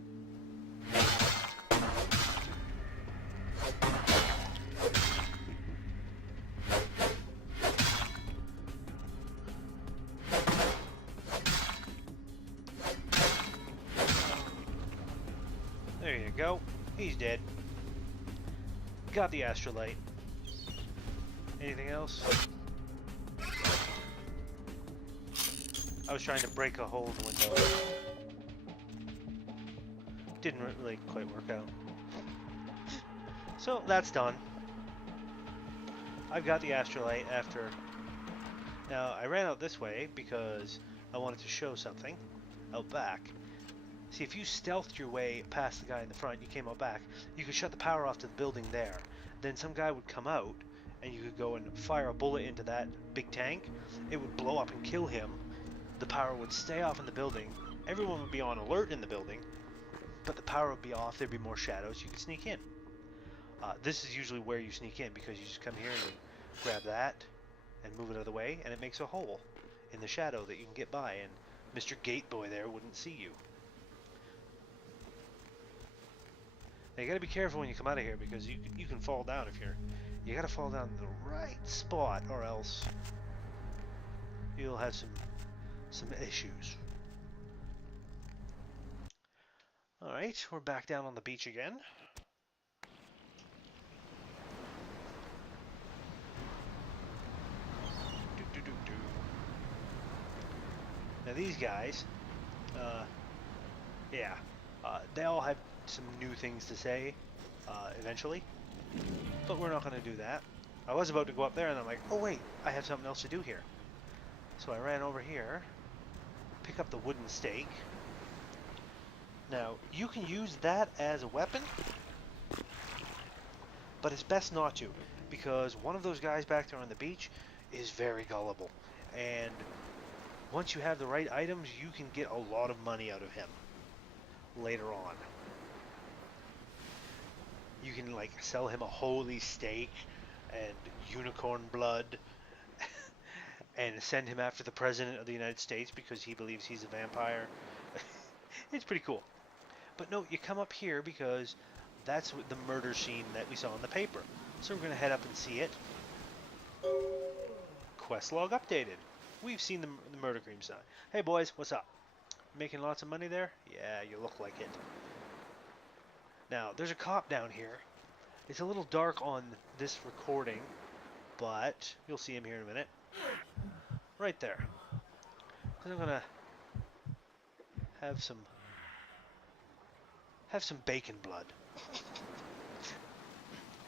There you go. He's dead. Got the astrolite. Anything else? I was trying to break a hole in the window. Didn't really quite work out. So that's done. I've got the astrolite after. Now I ran out this way because I wanted to show something out back. See, if you stealthed your way past the guy in the front, you came out back, you could shut the power off to the building there. Then some guy would come out, and you could go and fire a bullet into that big tank. It would blow up and kill him. The power would stay off in the building. Everyone would be on alert in the building, but the power would be off. There'd be more shadows. You could sneak in. This is usually where you sneak in, because you just come here and you grab that and move it out of the way, and it makes a hole in the shadow that you can get by, and Mr. Gateboy there wouldn't see you. Now you gotta be careful when you come out of here, because you can fall down if you gotta fall down in the right spot, or else you'll have some issues. Alright, we're back down on the beach again. Now these guys, they all have some new things to say eventually, but we're not going to do that. I was about to go up there and I'm like, oh wait, I have something else to do here. So I ran over here, pick up the wooden stake. Now you can use that as a weapon, but it's best not to, because one of those guys back there on the beach is very gullible, and once you have the right items, you can get a lot of money out of him later on. You can like sell him a holy steak and unicorn blood and send him after the President of the United States because he believes he's a vampire. It's pretty cool. But no, you come up here because that's the murder scene that we saw in the paper. So we're going to head up and see it. Quest log updated. We've seen the murder cream sign. Hey boys, what's up? Making lots of money there? Yeah, you look like it. Now, there's a cop down here. It's a little dark on this recording, but you'll see him here in a minute. Right there. I'm gonna have some bacon blood.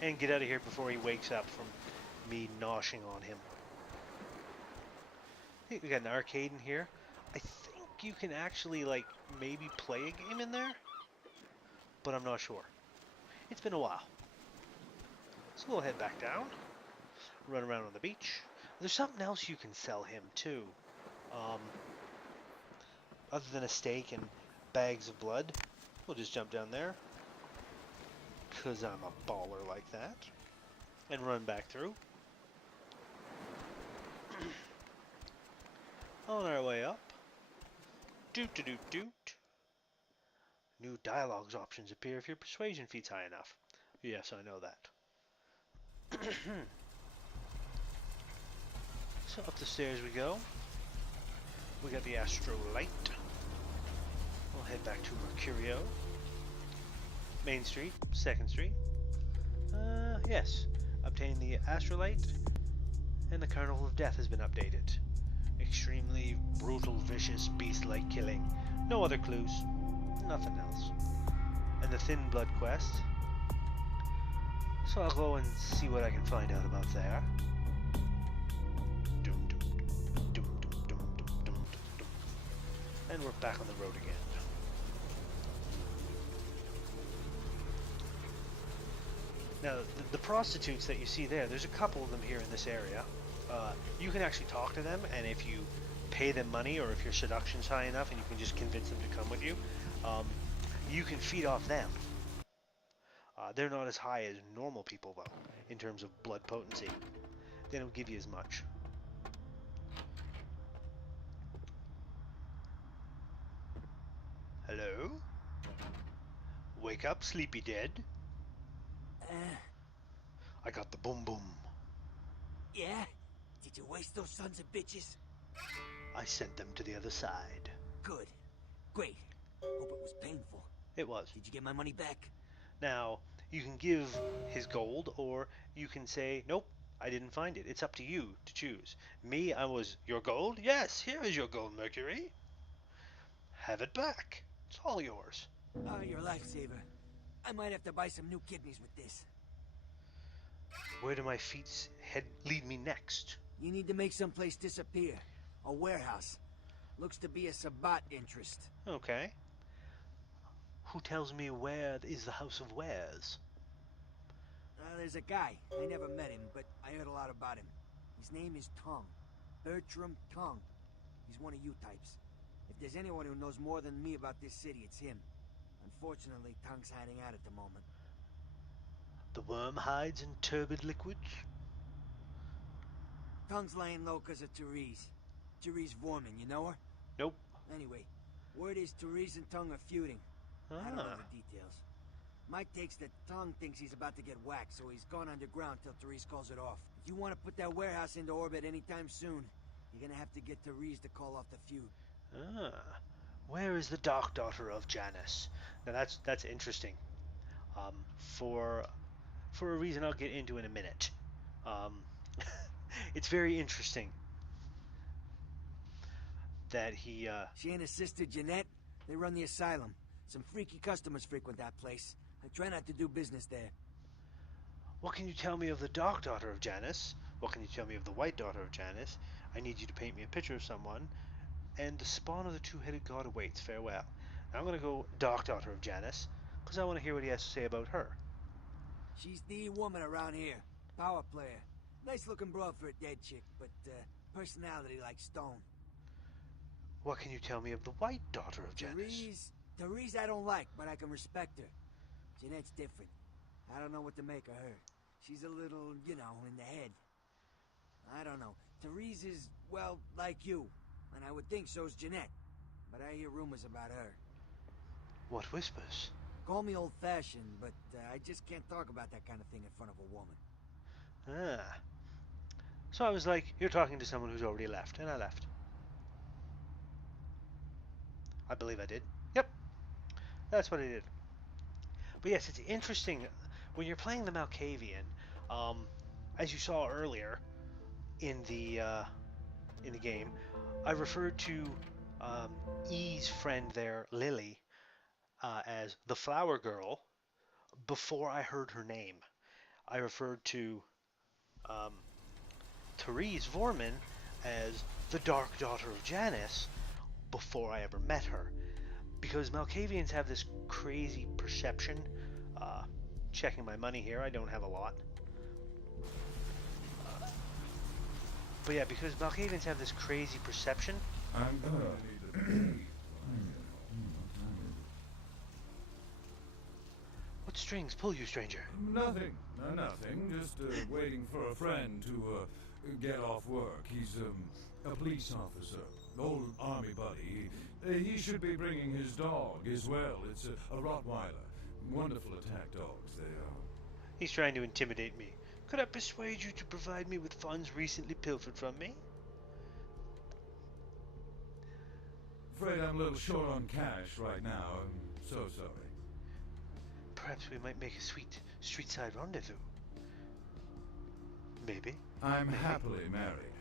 And get out of here before he wakes up from me noshing on him. I think we got an arcade in here. I think you can actually like maybe play a game in there, but I'm not sure. It's been a while. So we'll head back down, run around on the beach. There's something else you can sell him too. Other than a steak and bags of blood. We'll just jump down there, because I'm a baller like that, and run back through. On our way up. Doot doot doot doot. New dialogues options appear if your persuasion feat's high enough. Yes, I know that. So up the stairs we go. We got the astrolite. We'll head back to Mercurio. Main Street, 2nd Street. Yes. Obtain the astrolite, and the Carnival of Death has been updated. Extremely brutal, vicious, beast-like killing. No other clues. Nothing else. And the Thin Blood quest. So I'll go and see what I can find out about there. Dum, dum, dum, dum, dum, dum, dum, dum, dum. And we're back on the road again. Now, the prostitutes that you see there's a couple of them here in this area. You can actually talk to them, and if you pay them money, or if your seduction's high enough and you can just convince them to come with you, you can feed off them. They're not as high as normal people, though, in terms of blood potency. They don't give you as much. Hello? Wake up, sleepy-dead. I got the boom boom. Yeah? Did you waste those sons of bitches? I sent them to the other side. Good. Great. Hope it was painful. It was. Did you get my money back? Now, you can give his gold, or you can say, nope, I didn't find it. It's up to you to choose. Me, I was, your gold? Yes, here is your gold, Mercury. Have it back. It's all yours. Oh, you're a lifesaver. I might have to buy some new kidneys with this. Where do my feet lead me next? You need to make someplace disappear. A warehouse. Looks to be a Sabbat interest. Okay. Who tells me where is the House of Wares? There's a guy. I never met him, but I heard a lot about him. His name is Tongue. Bertram Tongue. He's one of you types. If there's anyone who knows more than me about this city, it's him. Unfortunately, Tongue's hiding out at the moment. The worm hides in turbid liquids? Tongue's laying low because of Therese. Therese Vorman, you know her? Nope. Anyway, word is Therese and Tongue are feuding. I don't know Ah. the details. Mike takes that Tongue thinks he's about to get whacked, so he's gone underground till Therese calls it off. If you want to put that warehouse into orbit anytime soon, you're gonna have to get Therese to call off the feud. Ah. Where is the Dark Daughter of Janus? Now that's interesting. For a reason I'll get into in a minute. It's very interesting that he She and his sister Jeanette, they run the asylum. Some freaky customers frequent that place. I try not to do business there. What can you tell me of the Dark Daughter of Janus? What can you tell me of the White Daughter of Janus? I need you to paint me a picture of someone. And the spawn of the two-headed god awaits. Farewell. Now I'm going to go Dark Daughter of Janus, because I want to hear what he has to say about her. She's the woman around here. Power player. Nice looking broad for a dead chick, but personality like stone. What can you tell me of the White Daughter of Janus? Therese I don't like, but I can respect her. Jeanette's different. I don't know what to make of her. She's a little, you know, in the head. I don't know. Therese is, well, like you. And I would think so's Jeanette. But I hear rumors about her. What whispers? Call me old-fashioned, but I just can't talk about that kind of thing in front of a woman. Ah. So I was like, you're talking to someone who's already left, and I left. I believe I did. Yep. That's what I did. But yes, it's interesting when you're playing the Malkavian, as you saw earlier in the game, I referred to E's friend there, Lily, as the Flower Girl before I heard her name. I referred to Therese Vorman as the Dark Daughter of Janus before I ever met her. Because Malkavians have this crazy perception. Checking my money here, I don't have a lot. But yeah, because Malkavians have this crazy perception. I'm gonna need What strings pull you, stranger? Nothing. Nothing. Just waiting for a friend to get off work. He's a police officer. Old army buddy. He should be bringing his dog as well. It's a Rottweiler. Wonderful attack dogs, they are. He's trying to intimidate me. Could I persuade you to provide me with funds recently pilfered from me? Afraid I'm a little short on cash right now. I'm so sorry. Perhaps we might make a sweet street-side rendezvous. Maybe. I'm Maybe. happily married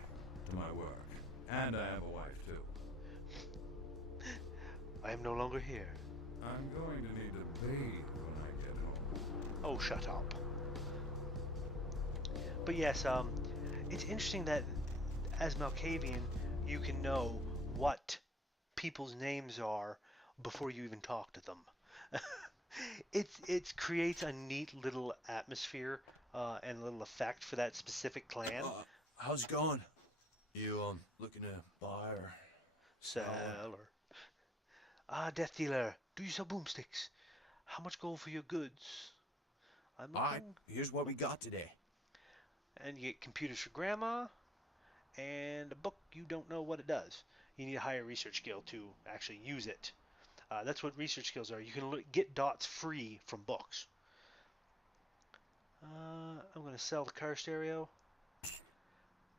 to my work. And I have a wife, too. I am no longer here. I'm going to need a bathe when I get home. Oh, shut up. But yes, it's interesting that as Malkavian, you can know what people's names are before you even talk to them. It creates a neat little atmosphere and a little effect for that specific clan. How's it going? You, looking to buy or sell? Seller. Ah, Death Dealer, do you sell boomsticks? How much gold for your goods? I'm Alright, looking. here's what we got today. And you get computers for grandma and a book you don't know what it does. You need a higher research skill to actually use it. That's what research skills are. You can get dots free from books. I'm going to sell the car stereo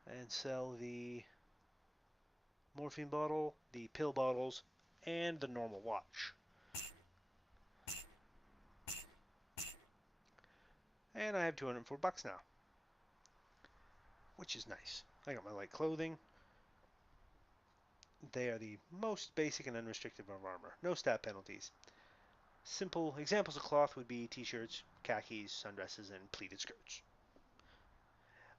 and sell the morphine bottle, the pill bottles, and the normal watch. And I have 204 bucks now, which is nice. I got my light clothing. They are the most basic and unrestricted of armor. No stat penalties. Simple examples of cloth would be t-shirts, khakis, sundresses, and pleated skirts.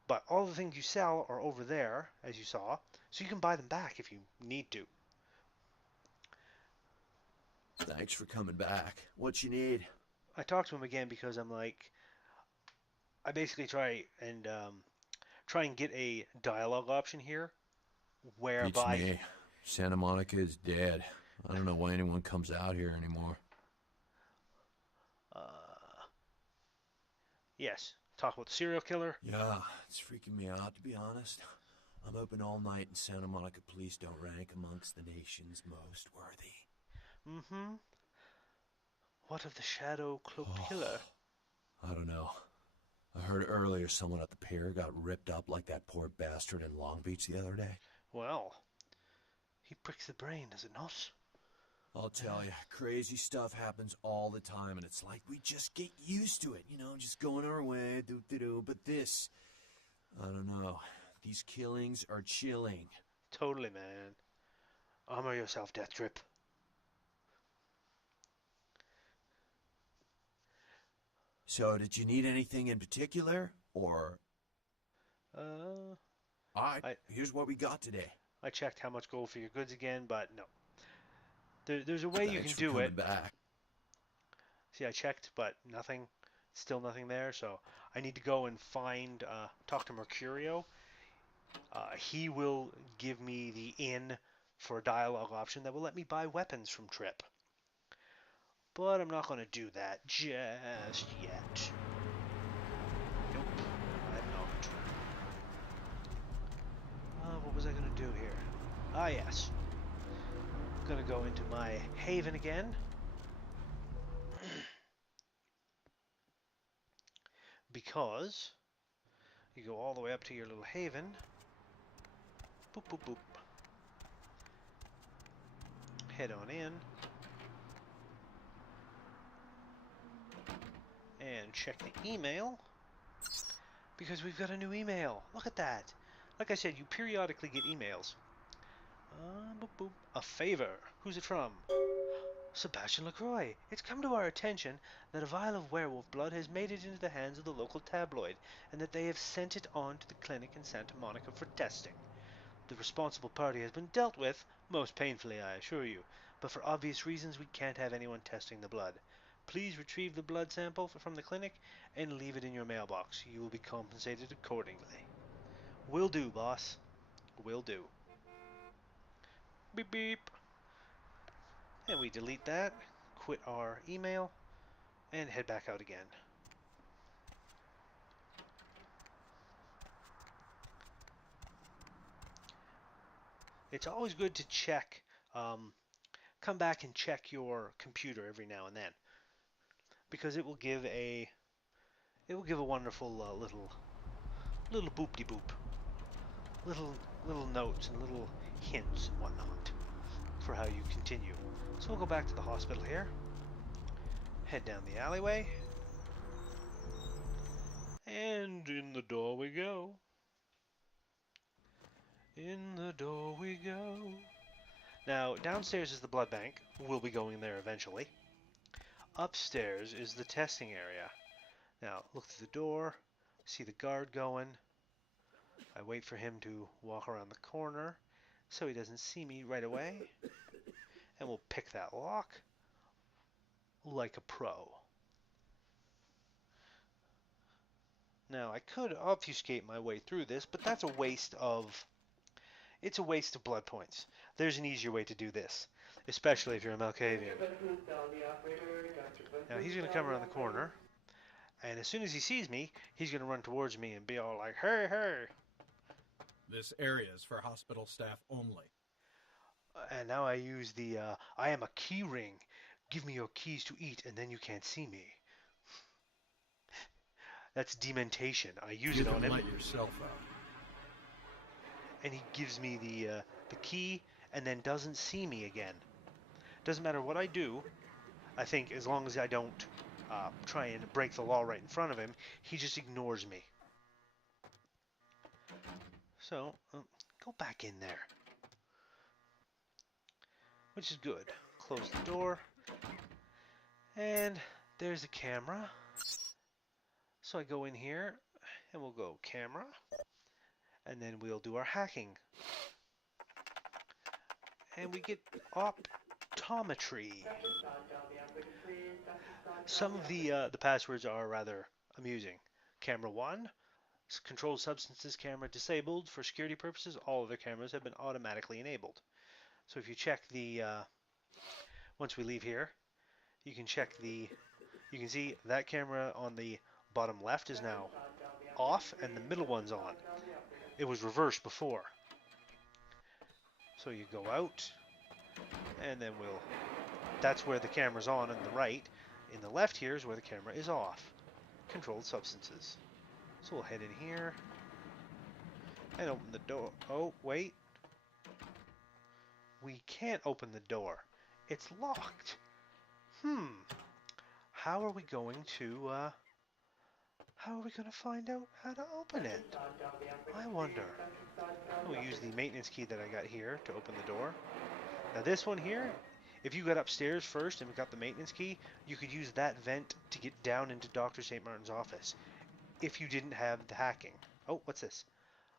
But all the things you sell are over there, as you saw, so you can buy them back if you need to. Thanks for coming back. What you need? I talked to him again because I'm like, I basically try and get a dialogue option here, Beats whereby me. Santa Monica is dead. I don't know why anyone comes out here anymore. Yes, talk about the serial killer. Yeah, it's freaking me out, to be honest. I'm open all night and Santa Monica police don't rank amongst the nation's most worthy. Mm-hmm. What of the shadow cloaked killer? I don't know. I heard earlier someone at the pier got ripped up like that poor bastard in Long Beach the other day. Well, he pricks the brain, does it not? I'll tell you, crazy stuff happens all the time, and it's like we just get used to it, you know, just going our way, do-do-do. But this, I don't know. These killings are chilling. Totally, man. Armor yourself, Death Drip. So, did you need anything in particular, or? Alright, here's what we got today. I checked how much gold for your goods again, but no. There's a way you can do it. Back. See, I checked, but nothing. Still nothing there, so I need to go and find, talk to Mercurio. He will give me the in for a dialogue option that will let me buy weapons from Trip. But I'm not going to do that just yet. Nope, I'm not. What was I going to do here? Ah, yes. I'm going to go into my haven again. Because you go all the way up to your little haven. Boop, boop, boop. Head on in. And check the email. Because we've got a new email. Look at that. Like I said, you periodically get emails. Boop, boop. A favor. Who's it from? Sebastian LaCroix. It's come to our attention that a vial of werewolf blood has made it into the hands of the local tabloid, and that they have sent it on to the clinic in Santa Monica for testing. The responsible party has been dealt with, most painfully I assure you, but for obvious reasons we can't have anyone testing the blood. Please retrieve the blood sample from the clinic and leave it in your mailbox. You will be compensated accordingly. Will do, boss. Will do. Beep beep. And we delete that, quit our email, and head back out again. It's always good to check, come back and check your computer every now and then, because it will give a wonderful little boop-de-boop, little notes and little hints and whatnot for how you continue. So we'll go back to the hospital here, head down the alleyway, and in the door we go. In the door we go. Now, downstairs is the blood bank. We'll be going there eventually. Upstairs is the testing area. Now, look through the door. See the guard going. I wait for him to walk around the corner so he doesn't see me right away. And we'll pick that lock like a pro. Now, I could obfuscate my way through this, but that's a waste of... It's a waste of blood points. There's an easier way to do this, especially if you're a Malkavian. Now, he's going to come around the corner, and as soon as he sees me, he's going to run towards me and be all like, hey, hey! This area is for hospital staff only. And now I use the, I am a key ring. Give me your keys to eat, and then you can't see me. That's dementation. I use it on him. Let yourself out. And he gives me the key, and then doesn't see me again. Doesn't matter what I do. I think as long as I don't try and break the law right in front of him, he just ignores me. So, go back in there. Which is good. Close the door. And there's a camera. So I go in here, and we'll go camera. And then we'll do our hacking. And we get optometry. Some of the passwords are rather amusing. Camera 1, controlled substances camera disabled. For security purposes, all other cameras have been automatically enabled. So if you check the, once we leave here, you can check the, you can see that camera on the bottom left is now off and the middle one's on. It was reversed before. So you go out, and then we'll, that's where the camera's on the right. In the left here is where the camera is off. Controlled substances. So we'll head in here, and open the door. Oh, wait. We can't open the door. It's locked. How are we going to, find out how to open it? I wonder. We'll use the maintenance key that I got here to open the door. Now this one here, if you got upstairs first and got the maintenance key, you could use that vent to get down into Dr. St. Martin's office. If you didn't have the hacking. Oh, what's this?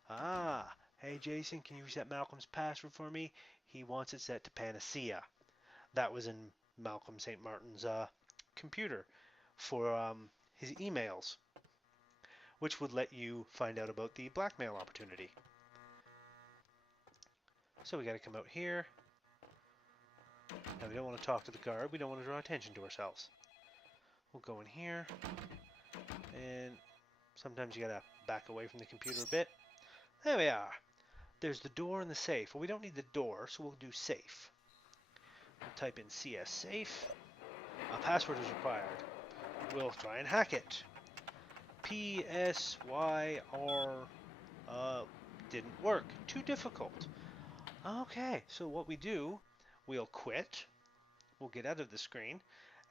Ah, hey Jason, can you reset Malcolm's password for me? He wants it set to Panacea. That was in Malcolm St. Martin's computer for his emails, which would let you find out about the blackmail opportunity. So we got to come out here. Now we don't want to talk to the guard. We don't want to draw attention to ourselves. We'll go in here, and sometimes you got to back away from the computer a bit. There we are. There's the door and the safe. Well, we don't need the door, so we'll do safe. We'll type in CS safe. A password is required. We'll try and hack it. PSYR didn't work. Too difficult. Okay, so what we do, we'll quit. We'll get out of the screen,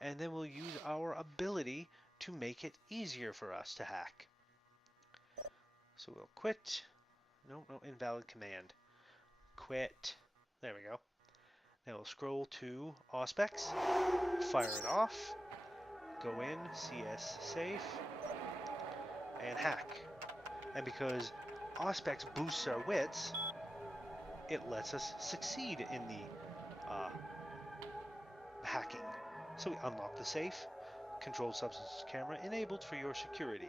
and then we'll use our ability to make it easier for us to hack. So we'll quit. No, invalid command. Quit. There we go. Now we'll scroll to Auspex, fire it off, go in, CS safe, and hack. And because Auspex boosts our wits, it lets us succeed in the hacking. So we unlock the safe, controlled substances camera enabled for your security.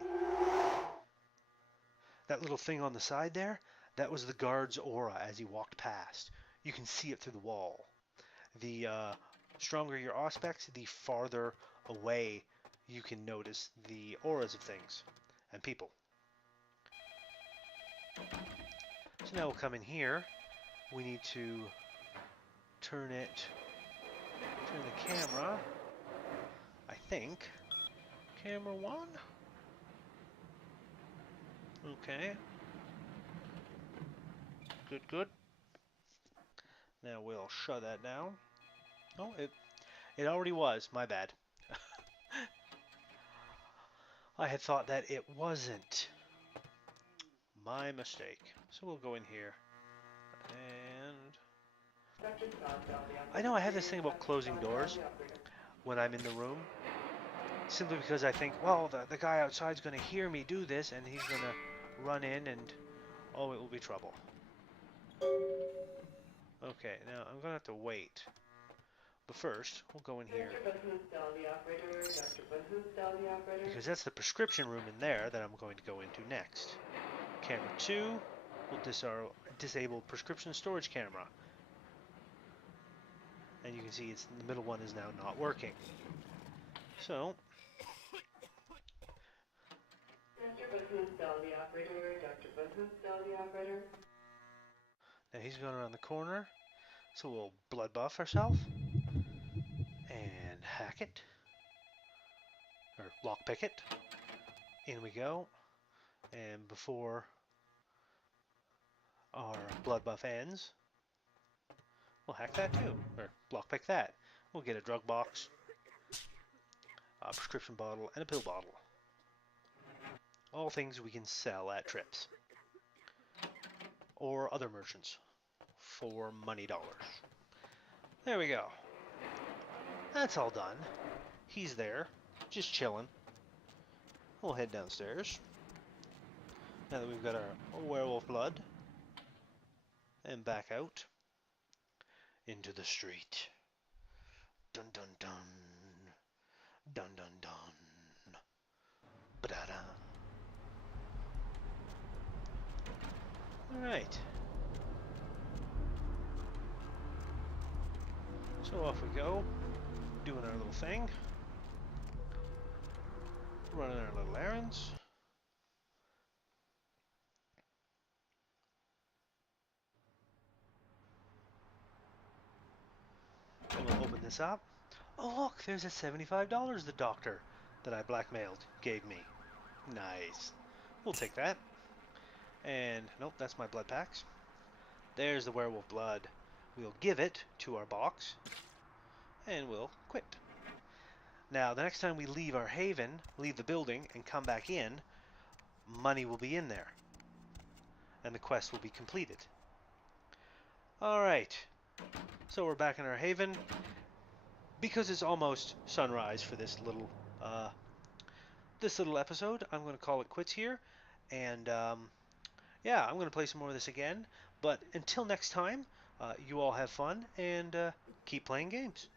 That little thing on the side there, that was the guard's aura as he walked past. You can see it through the wall. The stronger your Auspex, the farther away you can notice the auras of things and people. So now we'll come in here. We need to turn the camera, I think. Camera 1? Okay. Good. Now we'll shut that down. Oh, it already was. My bad. I had thought that it wasn't. My mistake. So we'll go in here. And I know I have this thing about closing doors when I'm in the room. simply because I think, well, the guy outside's going to hear me do this, and he's going to run in, and oh, it will be trouble. Okay, now I'm going to have to wait. But first, we'll go in here. Because that's the prescription room in there that I'm going to go into next. Camera 2 will disable prescription storage camera. And you can see the middle one is now not working. So, now he's going around the corner. So we'll blood buff ourselves. And hack it. Or lockpick it. In we go. And before our blood buff ends, we'll hack that too. Or lockpick that. We'll get a drug box, a prescription bottle, and a pill bottle. All things we can sell at trips. Or other merchants. For money dollars. There we go. That's all done. He's there. Just chilling. We'll head downstairs. Now that we've got our werewolf blood. And back out. Into the street. Dun dun dun. Dun dun dun. Ba-da-da. Alright. So off we go. Doing our little thing. Running our little errands. And we'll open this up. Oh look, there's a $75 the doctor that I blackmailed gave me. Nice. We'll take that. And nope, that's my blood packs. There's the werewolf blood. We'll give it to our box. And we'll quit. Now, the next time we leave our haven, leave the building, and come back in, money will be in there. And the quest will be completed. Alright. So we're back in our haven. Because it's almost sunrise for this little episode, I'm going to call it quits here. And yeah, I'm going to play some more of this again. But until next time, you all have fun and keep playing games.